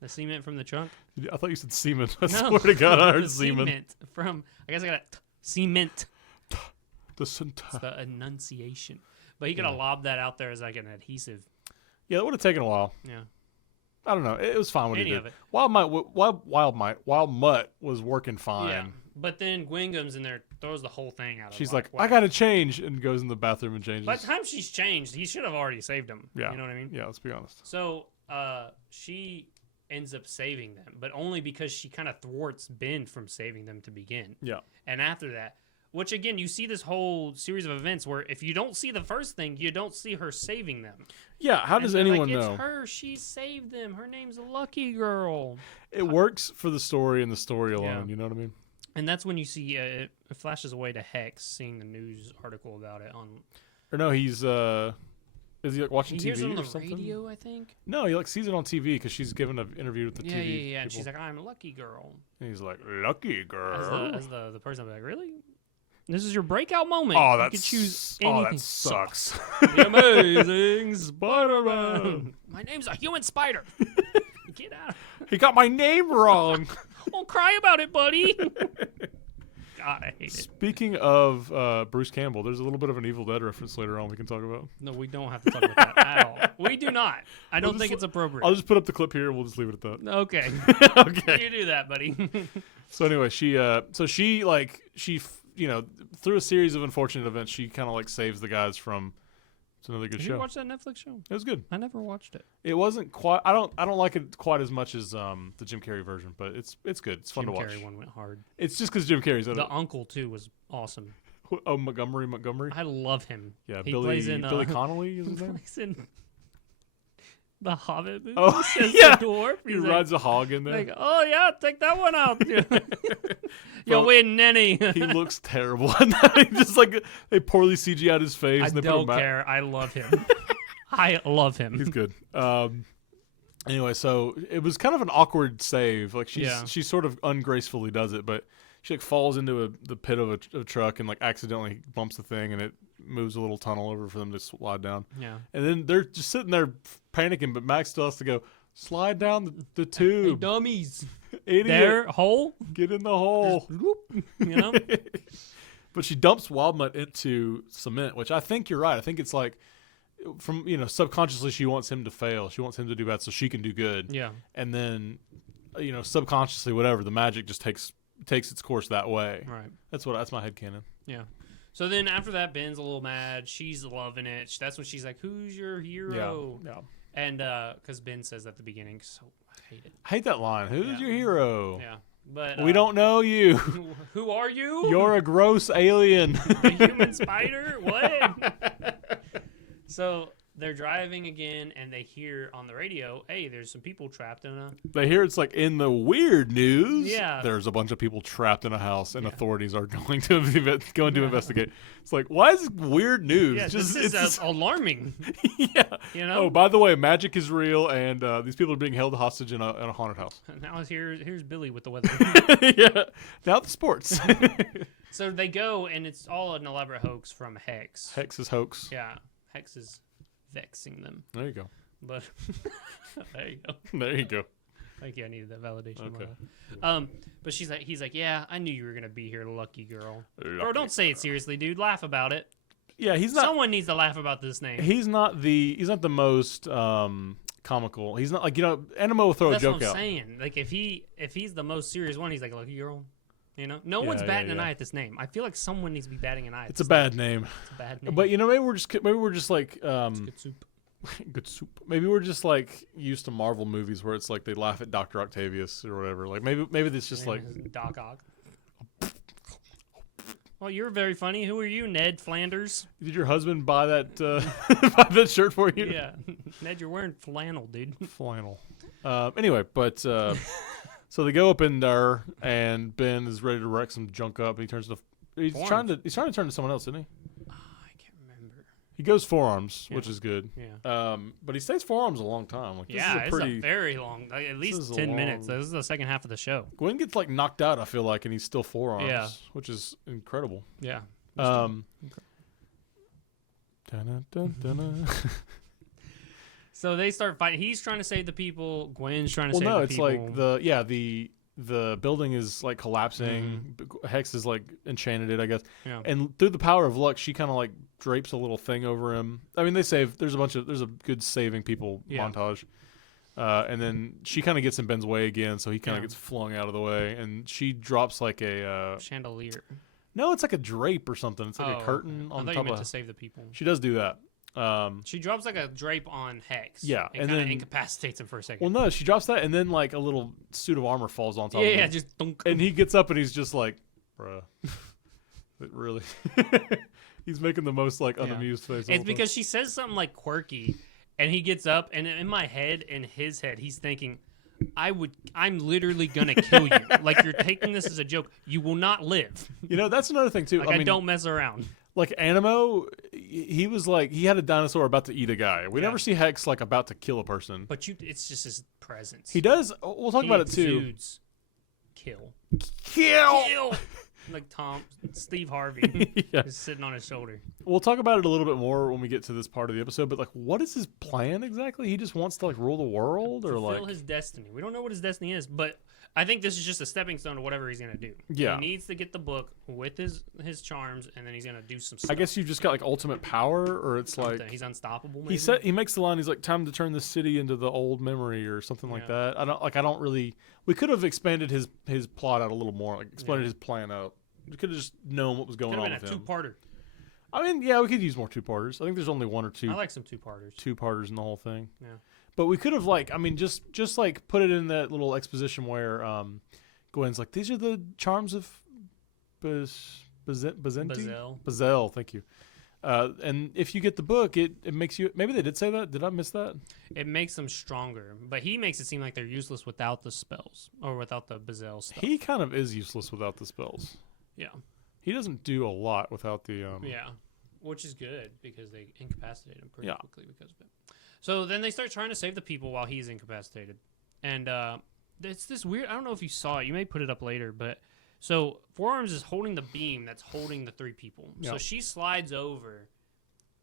The cement from the trunk? I thought you said semen. I swear to God, I heard semen. Cement from, I guess I got cement. It's the enunciation. But he could have lobbed that out there as like an adhesive. Yeah, that would have taken a while. Yeah. I don't know. It was fine when he did. It. Wild Mutt was working fine. Yeah. But then Gwen comes in there, throws the whole thing out. She's like, I got to change, and goes in the bathroom and changes. By the time she's changed, he should have already saved him. Yeah. You know what I mean? Yeah, let's be honest. So she ends up saving them, but only because she kind of thwarts Ben from saving them to begin. Yeah. And after that, which again, you see this whole series of events where if you don't see the first thing, you don't see her saving them. Yeah, how does anyone know? It's her. She saved them. Her name's Lucky Girl. It works for the story and the story alone. You know what I mean? And that's when you see it flashes away to Hex seeing the news article about it on. Or no, he's is he like watching TV hears it on or the something? Radio, I think. No, he like sees it on TV because she's given an interview with the TV. Yeah. And she's like, "I'm a Lucky Girl." And he's like, "Lucky Girl." As the person will be like, "Really? This is your breakout moment. Oh, you could choose anything." Oh, that sucks. The Amazing Spider-Man. My name's a human spider. Get out. He got my name wrong. Don't cry about it, buddy. God, I hate it. Speaking of Bruce Campbell, there's a little bit of an Evil Dead reference later on we can talk about. No, we don't have to talk about that at all. We do not. I don't think it's appropriate. I'll just put up the clip here and we'll just leave it at that. Okay. Okay. You do that, buddy. So anyway, she through a series of unfortunate events, she kind of like saves the guys from. It's another good show. Did you watch that Netflix show? It was good. I never watched it. It wasn't quite. I don't like it quite as much as the Jim Carrey version, but it's good. It's fun to watch. Jim Carrey one went hard. It's just because Jim Carrey's in the it. uncle too was awesome. Oh, Montgomery. I love him. Yeah, he Billy plays in, Billy Connolly is his name. Plays in the Hobbit movie. Oh yeah, the dwarf. He rides a hog in there. Like, oh yeah, take that one out. You win, Nenny. He looks terrible. Just like they poorly CGI'd his face. I and they don't put him care. I love him. I love him. He's good. Anyway, so it was kind of an awkward save. Like she sort of ungracefully does it, but she like falls into the pit of a truck and like accidentally bumps the thing, and it moves a little tunnel over for them to slide down. Yeah. And then they're just sitting there panicking, but Max still has to go slide down the tube. Hey, dummies. Idiot. Their hole. Get in the hole. Just, whoop, you know. But she dumps Wildmutt into cement, which I think you're right. I think it's like from subconsciously she wants him to fail. She wants him to do bad so she can do good. Yeah. And then subconsciously whatever, the magic just takes its course that way. Right. That's my headcanon. Yeah. So then after that, Ben's a little mad. She's loving it. That's when she's like, "Who's your hero?" Yeah. And because Ben says at the beginning, so I hate it. I hate that line. Who's your hero? Yeah. But we don't know you. Who are you? You're a gross alien. A human spider? What? So they're driving again, and they hear on the radio, "Hey, there's some people trapped in a." They hear it's like in the weird news. Yeah. There's a bunch of people trapped in a house, and authorities are going to investigate. It's like, why is it weird news? Yeah, this is alarming. Yeah. Oh, by the way, magic is real, and these people are being held hostage in a haunted house. Now here's Billy with the weather. Yeah. Now the sports. So they go, and it's all an elaborate hoax from Hex. Hex's hoax. Yeah. Hex is vexing them. There you go. But there you go. There you go. Thank you. I needed that validation. Okay. But he's like, yeah, I knew you were gonna be here, lucky girl. Lucky or don't say it seriously, dude. Laugh about it. Yeah, he's not. Someone needs to laugh about this name. He's not the most comical. He's not like Animo will throw a joke out. That's what I'm saying. Like if he's the most serious one, he's like lucky girl. No one's batting an eye at this name. I feel like someone needs to be batting an eye. It's a bad name. It's a bad name. But maybe we're just like it's good soup. Good soup. Maybe we're just like used to Marvel movies where it's like they laugh at Dr. Octavius or whatever. Like maybe it's just like Doc Ock. Well, you're very funny. Who are you, Ned Flanders? Did your husband buy that shirt for you? Yeah, Ned, you're wearing flannel, dude. Flannel. Anyway, but so they go up in there, and Ben is ready to wreck some junk up. He's trying to turn to someone else, isn't he? I can't remember. He goes forearms, which is good. Yeah. But he stays forearms a long time. Like, it's a very long, like, at least 10 minutes. This is the second half of the show. Gwen gets like knocked out, I feel like, and he's still forearms. Yeah. Which is incredible. Yeah. So they start fighting. He's trying to save the people. Gwen's trying to save the people. Well, no, it's like the building is like collapsing. Hex is like enchanted it, I guess. Yeah. And through the power of luck, she kind of like drapes a little thing over him. I mean, there's a good saving people montage. And then she kind of gets in Ben's way again, so he kind of gets flung out of the way, and she drops like a chandelier. No, it's like a drape or something. It's like a curtain on top of. To save the people. She does do that. She drops like a drape on Hex. Yeah, and then incapacitates him for a second. Well, no, she drops that, and then like a little suit of armor falls on top of him. Yeah, just dunk. And he gets up, and he's just like, bruh. Really? He's making the most like unamused face. It's because she says something like quirky, and he gets up, and in my head, in his head, he's thinking, I'm literally gonna kill you. Like, you're taking this as a joke. You will not live. That's another thing too. Like, I mean, don't mess around. Like Animo, he was like he had a dinosaur about to eat a guy. We never see Hex like about to kill a person. But it's just his presence. He does. We'll talk about it too. Kill. Like Steve Harvey yeah. is sitting on his shoulder. We'll talk about it a little bit more when we get to this part of the episode, but like, what is his plan exactly? He just wants to like rule the world, or fulfill like his destiny. We don't know what his destiny is, but I think this is just a stepping stone to whatever he's gonna do. Yeah, he needs to get the book with his charms, and then he's gonna do some stuff. I guess you've just got like ultimate power, or it's something. like He's unstoppable. Maybe? he makes the line. He's like, time to turn the city into the old memory, or something like that. I don't really. We could have expanded his plot out a little more, like expanded his plan out. We could have just known what was going on with him. Two-parter. I mean, yeah, we could use more two-parters. I think there's only one or two. I like some two-parters. Two-parters in the whole thing. Yeah. But we could have just like put it in that little exposition where Gwen's like, these are the charms of Bazel, thank you. And if you get the book, it makes you. Maybe they did say that. Did I miss that? It makes them stronger, but he makes it seem like they're useless without the spells or without the Bazel stuff. He kind of is useless without the spells. Yeah. He doesn't do a lot without the. Yeah, which is good because they incapacitate him pretty quickly because of it. So then they start trying to save the people while he's incapacitated, and it's this weird. I don't know if you saw it. You may put it up later, but. So Forearms is holding the beam that's holding the three people. Yep. So she slides over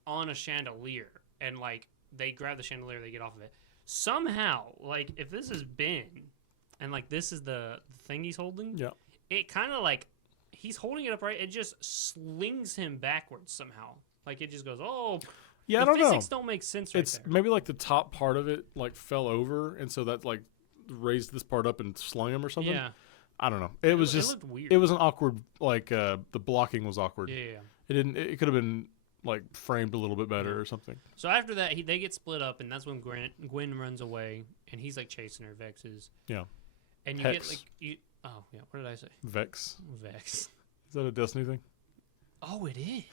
on a chandelier, and like they grab the chandelier, they get off of it. Somehow, like if this is Ben, and like this is the thing he's holding, it kind of like he's holding it upright. It just slings him backwards somehow. Like it just goes, oh. Yeah, I don't know. The physics don't make sense right there. Maybe like the top part of it like fell over, and so that like raised this part up and slung him or something. Yeah. I don't know. It was just. It looked weird. It was an awkward. Like the blocking was awkward. Yeah. It didn't. It could have been like framed a little bit better or something. So after that, they get split up, and that's when Gwen runs away, and he's like chasing her. Vex is. Yeah. And you Hex. get like oh yeah, what did I say? Vex. Vex. Is that a Destiny thing? Oh, it is.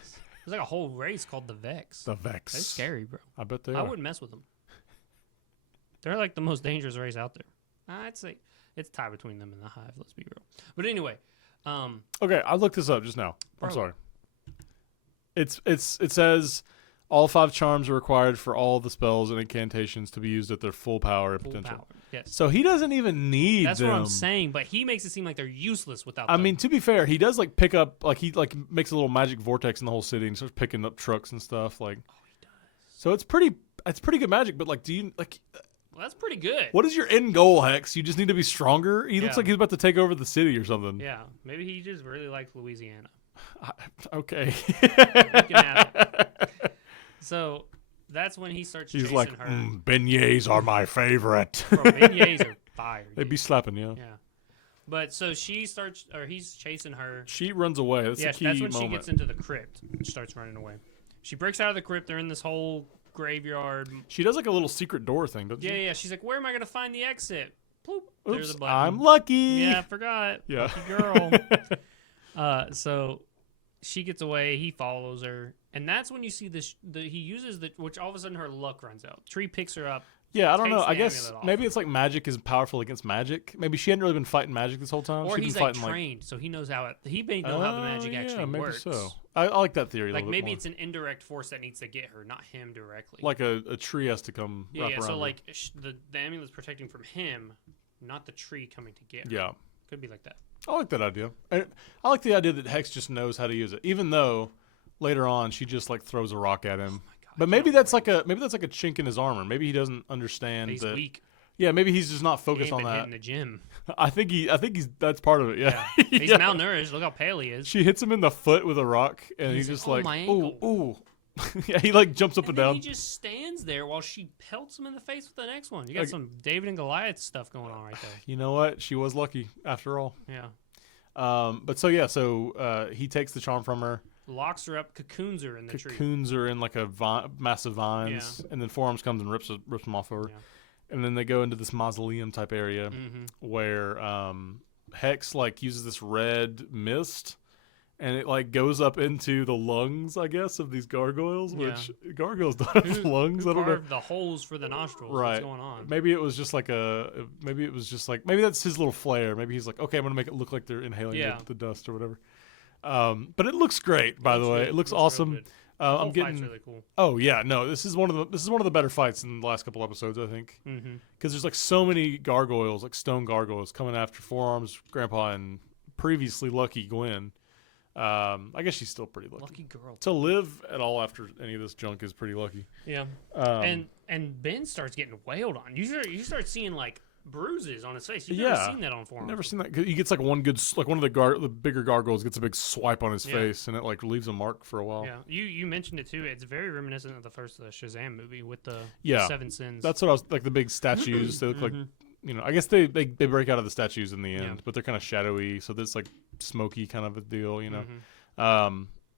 There's like a whole race called the Vex. The Vex. That's scary, bro. I bet they I are. wouldn't mess with them. They're like the most dangerous race out there. I'd say. It's tied between them and the Hive, let's be real. But anyway. Okay, I looked this up just now. Bro. I'm sorry. It says all 5 charms are required for all the spells and incantations to be used at their full power and potential. Power. Yes. So he doesn't even need That's them. what I'm saying, but he makes it seem like they're useless without them. I mean, to be fair, he does like pick up, like he like makes a little magic vortex in the whole city and starts picking up trucks and stuff. Like, oh, he does. So it's pretty good magic, but like, do you like? Well, that's pretty good. What is your end goal, Hex? You just need to be stronger? He looks like he's about to take over the city or something. Yeah, maybe he just really likes Louisiana. Okay. You can have it. So that's when he starts chasing like, her. Beignets are my favorite. Bro, beignets are fire. They'd be slapping, yeah. Yeah. But so he's chasing her. She runs away. That's the key that's when moment. she gets into the crypt and starts running away. She breaks out of the crypt. They're in this whole graveyard. She does like a little secret door thing, doesn't she? Yeah. She's like, where am I going to find the exit? Bloop. Oops, There's a button. I'm lucky. Yeah, I forgot. Yeah. Lucky girl. So she gets away. He follows her. And that's when you see he uses which all of a sudden her luck runs out. Tree picks her up. Yeah, I don't know. I guess amulet off. maybe it's like magic is powerful against magic. Maybe she hadn't really been fighting magic this whole time. Or She'd he's been like fighting, trained, so he knows how he may know how the magic actually maybe works. So. I like that theory. Like a little maybe bit more. it's an indirect force that needs to get her, not him directly. Like a tree has to come. Yeah. wrap around So her. like the amulet's protecting from him, not the tree coming to get her. Yeah. Could be like that. I like that idea. I like the idea that Hex just knows how to use it, even though later on she just like throws a rock at him. Oh my God, but maybe that's like a chink in his armor. Maybe he doesn't understand he's that. weak. Yeah, maybe he's just not He focused ain't on been that. hitting the gym. I think he's that's part of it. Yeah, He's Yeah. malnourished. Look how pale he is. She hits him in the foot with a rock, and He's he's just like, like, "Oh, my ooh, ankle." ooh. Yeah, he like jumps up and then down. he just stands there while she pelts him in the face with the next one. You got Like- some David and Goliath stuff going on right there. You know what? She was lucky after all. Yeah. But so he takes the charm from her. Locks her up, cocoons her in the tree. Cocoons are in like a massive vines, and then Forearms comes and rips them off of her. Yeah. And then they go into this mausoleum type area where Hex like uses this red mist, and it like goes up into the lungs, I guess, of these gargoyles. Which gargoyles don't have lungs. Who I don't know. carved the holes for the nostrils? Right. What's going on? Maybe it was just like maybe that's his little flair. Maybe he's like, okay, I'm gonna make it look like they're inhaling the dust or whatever. But it looks great, by the way. It looks awesome. I'm getting. Really cool. Oh yeah, no, this is one of the better fights in the last couple episodes, I think. Because there's like so many gargoyles, like stone gargoyles, coming after Forearms, Grandpa, and previously lucky Gwen. I guess she's still pretty lucky. Lucky girl. To live at all after any of this junk is pretty lucky. Yeah. And Ben starts getting wailed on. You start seeing like bruises on his face. You've never seen that on forums. Never seen that. He gets like one of the bigger gargoyles gets a big swipe on his face, and it like leaves a mark for a while. Yeah. You mentioned it too. It's very reminiscent of the first Shazam movie with the 7 sins. That's what I was like. The big statues. They look like. I guess they break out of the statues in the end, but they're kind of shadowy, so there's like smoky kind of a deal,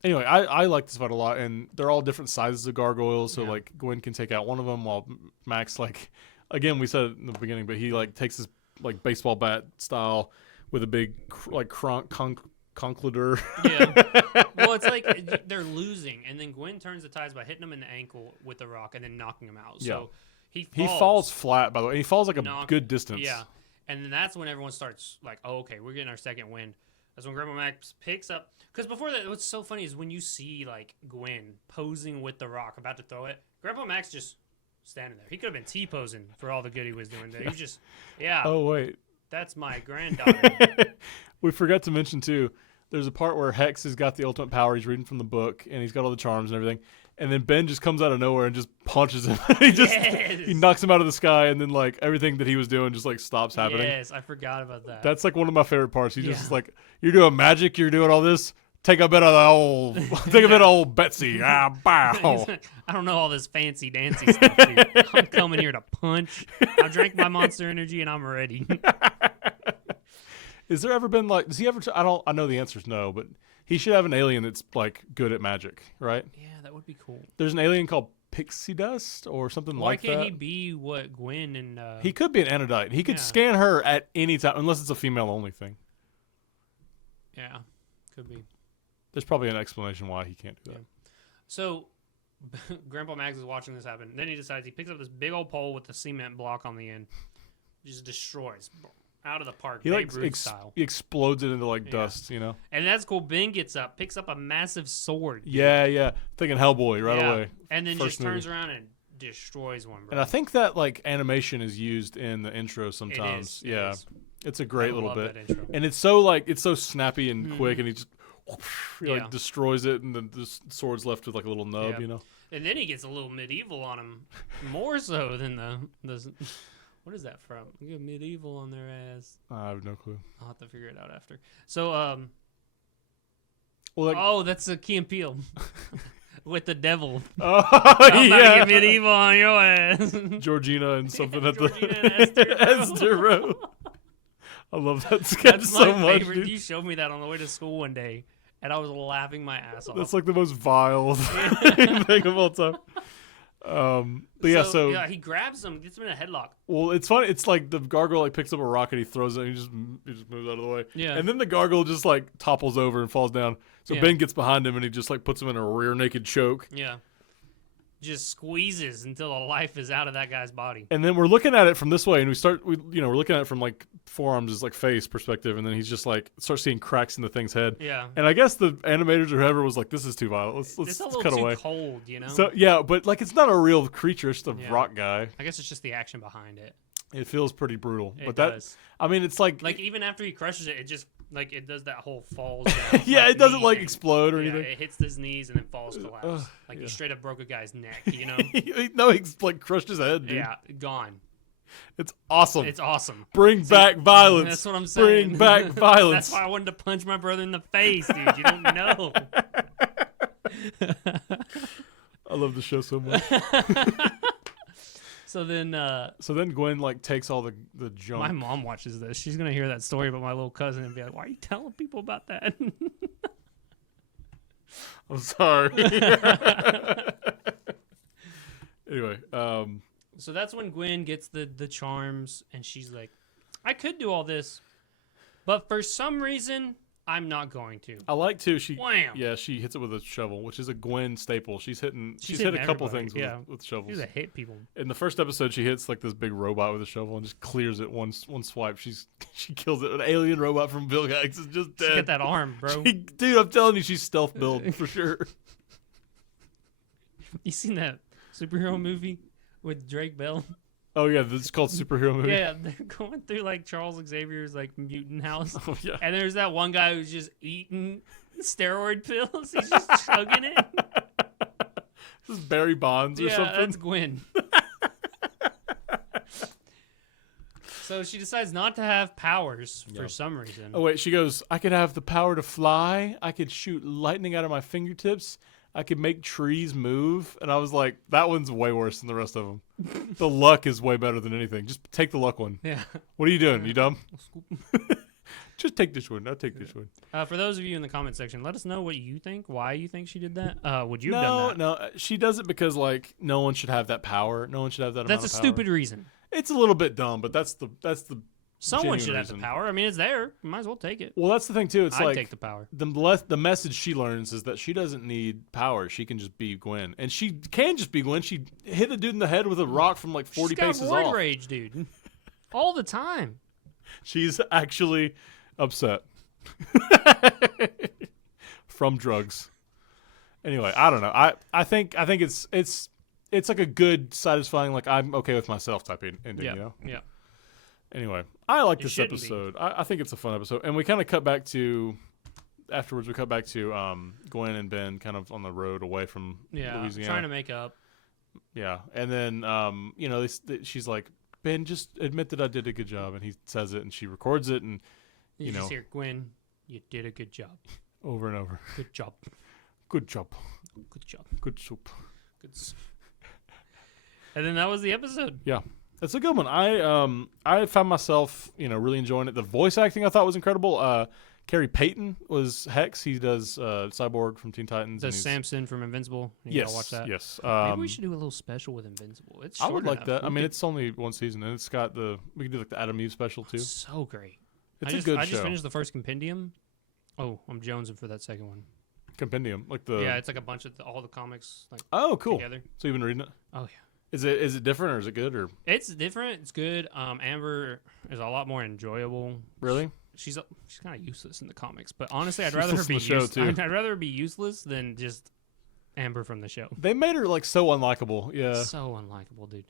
Anyway, I like this fight a lot, and they're all different sizes of gargoyles, so like Gwen can take out one of them while Max, like, again, we said it in the beginning, but he like takes his like baseball bat style with a big like concluder. Yeah. Well, it's like they're losing, and then Gwen turns the tides by hitting him in the ankle with the rock and then knocking him out. So he falls flat, by the way. He falls like a good distance. Yeah. And then that's when everyone starts like, oh, okay, we're getting our second win. That's when Grandpa Max picks up. Because before that, what's so funny is when you see like Gwen posing with the rock, about to throw it, Grandpa Max just standing there. He could have been T-posing for all the good he was doing there. He was just, Oh, wait. That's my granddaughter. We forgot to mention, too, there's a part where Hex has got the ultimate power. He's reading from the book, and he's got all the charms and everything. And then Ben just comes out of nowhere and just punches him. He knocks him out of the sky, and then like everything that he was doing just like stops happening. Yes, I forgot about that. That's like one of my favorite parts. He's just like, you're doing magic, you're doing all this. Take a bit of the old Betsy. Bow. I don't know all this fancy dancy stuff, dude. I'm coming here to punch. I drank my Monster Energy and I'm ready. Has there ever been like? Does he ever? I know the answer is no, but he should have an alien that's like good at magic, right? Yeah, that would be cool. There's an alien called Pixie Dust or something like that. Why can't he be what Gwen and? He could be an Anodite. He could scan her at any time, unless it's a female only thing. Yeah, could be. There's probably an explanation why he can't do that. So, Grandpa Max is watching this happen. Then he decides he picks up this big old pole with the cement block on the end, just destroys. Out of the park, he like style. He explodes it into like dust, And that's cool. Ben gets up, picks up a massive sword. Yeah. Thinking Hellboy right away. And then just turns around and destroys one. Bro. And I think that like animation is used in the intro sometimes. It is. It's a great little bit. That intro. And it's so snappy and quick, and he just like destroys it, and then the sword's left with like a little nub, And then he gets a little medieval on him, more so than the what is that from? We got medieval on their ass. I have no clue. I'll have to figure it out after. So, well, that's a Key and Peele with the devil. Oh, I'm about to get medieval on your ass. Georgina and something at Georgina and Esther Row. I love that sketch so much. Dude. You showed me that on the way to school one day, and I was laughing my ass off. That's like the most vile thing of all time. So he grabs him, gets him in a headlock. Well, it's funny. It's like the gargoyle like picks up a rock and he throws it, and he just moves out of the way. Yeah. And then the gargoyle just like topples over and falls down. So Ben gets behind him and he just like puts him in a rear naked choke. Yeah. Just squeezes until the life is out of that guy's body. And then we're looking at it from this way, and we're looking at it from like forearms as like face perspective, and then he's just like starts seeing cracks in the thing's head. Yeah. And I guess the animators or whoever was like, "This is too violent. Let's it's a little cut too away." Cold, So but like it's not a real creature; it's just a rock guy. I guess it's just the action behind it. It feels pretty brutal. It does. I mean, it's like even after he crushes it, it just like it does that whole falls down. Yeah, it doesn't like explode or anything. It hits his knees and then falls collapse. He straight up broke a guy's neck, No, he like crushed his head, dude. Yeah, gone. It's awesome. It's awesome. Bring back violence. That's what I'm saying. Bring back violence. That's why I wanted to punch my brother in the face, dude. You don't know. I love the show so much. So then Gwen like takes all the junk. My mom watches this. She's gonna hear that story about my little cousin and be like, "Why are you telling people about that?" I'm sorry. Anyway, so that's when Gwen gets the charms, and she's like, "I could do all this, but for some reason, I'm not going to." I like too. Wham! Yeah, she hits it with a shovel, which is a Gwen staple. She's hit a couple things with shovels. She's a hit people. In the first episode, she hits like this big robot with a shovel and just clears it one swipe. She kills it. An alien robot from Bill Gates is just dead. She got that arm, bro. Dude, I'm telling you, she's stealth build for sure. You seen that superhero movie with Drake Bell? Oh yeah, this is called superhero movie. Yeah, they're going through like Charles Xavier's like mutant house, Oh, yeah. and there's that one guy who's just eating steroid pills. He's just chugging it. This is Barry Bonds or something. Yeah, that's Gwen. So she decides not to have powers for some reason. Oh wait, she goes, I could have the power to fly. I could shoot lightning out of my fingertips. I could make trees move. And I was like, that one's way worse than the rest of them. The luck is way better than anything. Just take the luck one. Yeah. What are you doing? You dumb? Just take this one. I'll take this one. For those of you in the comment section, let us know what you think, why you think she did that. Would you have done that? No, she does it because, like, no one should have that power. No one should have that amount of power. That's a stupid reason. It's a little bit dumb, but that's the Someone should genuine have the reason. power. I mean, it's there. You might as well take it. Well, that's the thing, too. It's I'd like take the power. the message she learns is that she doesn't need power. She can just be Gwen. And she can just be Gwen. She hit a dude in the head with a rock from like 40 paces She's got roid off. rage, dude. All the time. She's actually upset from drugs. Anyway, I don't know. I think it's like a good, satisfying, like I'm okay with myself type ending. Yeah. You know? Yeah. Anyway, I like It this shouldn't episode. I think it's a fun episode, and we kind of cut back to afterwards. We cut back to Gwen and Ben kind of on the road away from Louisiana, trying to make up. Yeah, and then she's like, Ben, just admit that I did a good job, and he says it, and she records it, and You just hear, Gwen, you did a good job. over and over. Good job. Good job. Good job. Good soup. Good. And then that was the episode. Yeah. It's a good one. I found myself, really enjoying it. The voice acting I thought was incredible. Carrie Payton was Hex. He does Cyborg from Teen Titans. Does Samson from Invincible. Yes, watch that. yes. Maybe we should do a little special with Invincible. It's I would short like enough. that. I mean, it's only one season, and it's got we could do like the Adam Eve special too. So great. It's a good show. I just finished the first compendium. Oh, I'm jonesing for that second one. Compendium, like Yeah, it's like a bunch of all the comics like oh, cool. together. So you've been reading it? Oh yeah. Is it different or is it good or? It's different. It's good. Amber is a lot more enjoyable. Really? She's kind of useless in the comics, but honestly, I'd rather her be I'd rather her be useless than just Amber from the show. They made her like so unlikable. Yeah. So unlikable, dude.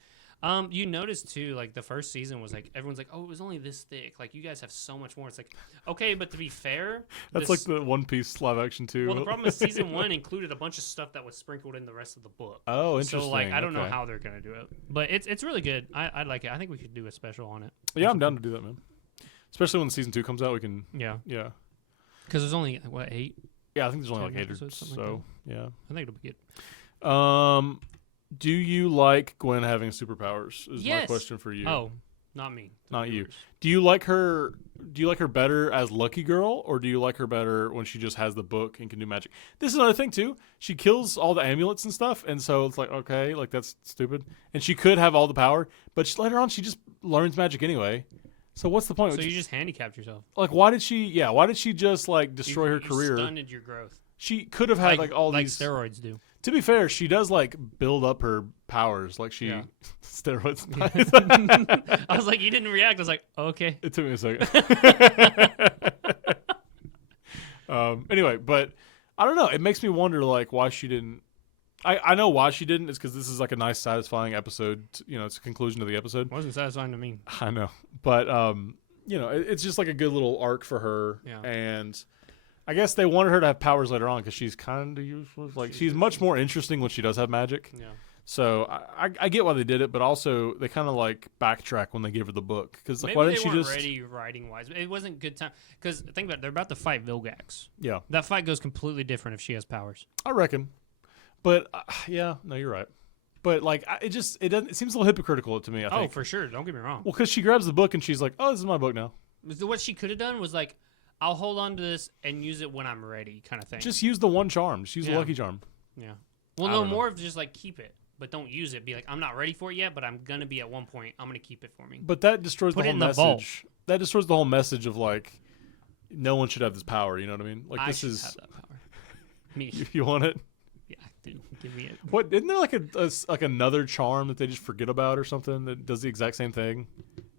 You notice too, like the first season was like everyone's like, oh, it was only this thick. Like you guys have so much more. It's like, okay, but to be fair, that's like the One Piece live action too. Well, the problem is season 1 included a bunch of stuff that was sprinkled in the rest of the book. Oh, interesting. So like I don't know how they're gonna do it, but it's really good. I like it. I think we could do a special on it. Yeah, I'm down to do that, man. Especially when season 2 comes out, we can. Yeah. Yeah. Because there's only 8. Yeah, I think there's only like 8 or episodes, so. something like Yeah. I think it'll be good. Do you like Gwen having superpowers? Is Yes. my question for you. Oh, not me. Not you. Do you like her? Do you like her better as Lucky Girl, or do you like her better when she just has the book and can do magic? This is another thing too. She kills all the amulets and stuff, and so it's like, okay, like that's stupid. And she could have all the power, but later on she just learns magic anyway. So what's the point? So you just handicapped yourself. Like, why did she? Yeah, why did she just like destroy her You career? stunted your growth. She could have had like all like these steroids do. To be fair, she does like build up her powers. Like she steroids. I was like, you didn't react. I was like, okay. It took me a second. Anyway, but I don't know. It makes me wonder like why she didn't. I know why she didn't. It's because this is like a nice, satisfying episode. It's a conclusion to the episode. It wasn't satisfying to me. I know, but it's just like a good little arc for her. Yeah. And I guess they wanted her to have powers later on because she's kind of useless. Like she's much more interesting when she does have magic. Yeah. So I get why they did it, but also they kind of like backtrack when they give her the book because like Maybe why didn't they she weren't just ready writing wise? It wasn't good time because think about it, they're about to fight Vilgax. Yeah. That fight goes completely different if she has powers. I reckon, but no, you're right. But like it seems a little hypocritical to me. I think. Oh, for sure. Don't get me wrong. Well, because she grabs the book and she's like, "Oh, this is my book now." What she could have done was like, I'll hold on to this and use it when I'm ready, kind of thing. Just use the one charm. Just use the lucky charm. Yeah. Well, no more of just like keep it, but don't use it. Be like, I'm not ready for it yet, but I'm gonna be at one point. I'm gonna keep it for me. But that destroys the whole in the message. vault. That destroys the whole message of like, no one should have this power. You know what I mean? Like I this should is have that power. Me. You want it? Yeah, dude, give me it. What isn't there like another charm that they just forget about or something that does the exact same thing?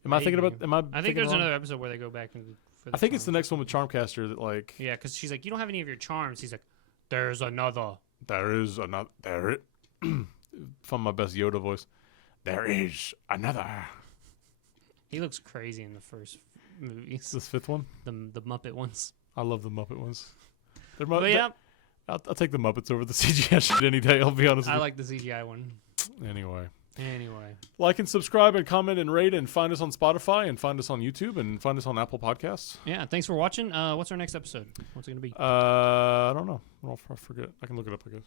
Am I thinking about? I think there's another episode where they go back and. I think it's the next one with Charmcaster that like. Yeah, because she's like, you don't have any of your charms. He's like, there's another. There is another. There it. From my best Yoda voice, there is another. He looks crazy in the first movies. This fifth one? The Muppet ones. I love the Muppet ones. But yeah. I'll take the Muppets over the CGI shit any day, I'll be honest with you. I like the CGI one. Anyway. Like and subscribe and comment and rate and find us on Spotify and find us on YouTube and find us on Apple Podcasts. Yeah, thanks for watching. What's our next episode? What's it going to be? I don't know. I forget. I can look it up, I guess.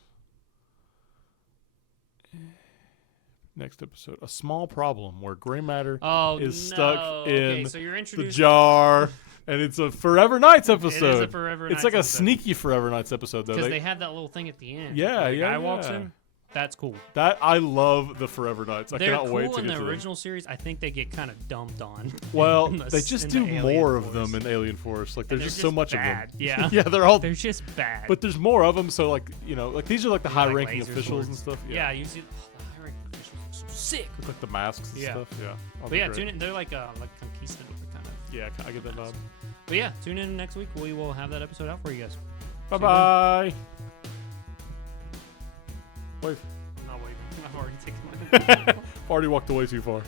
Next episode. A small problem where gray matter is stuck in the jar. And it's a Forever Nights episode. It is a Forever Nights episode. It's like a sneaky Forever Nights episode, though. Because they have that little thing at the end. Yeah, the guy walks in. That's cool. I love the Forever Nights. I cannot wait to get to them. In the original series, I think they get kind of dumped on. Well, they just do more of them in Alien Force. Like, there's just so much bad. of them. Yeah. Yeah, they're just bad. But there's more of them, so, like, you know, like these are like the high-ranking officials and stuff. Yeah, you see the high-ranking officials look so sick. Look like the masks and stuff. Yeah. But yeah, tune in. They're like conquistador kind of. Yeah, I get that vibe. But yeah, tune in next week. We will have that episode out for you guys. Bye-bye. Wave. I'm not waving. I've already taken mine. Already walked away too far.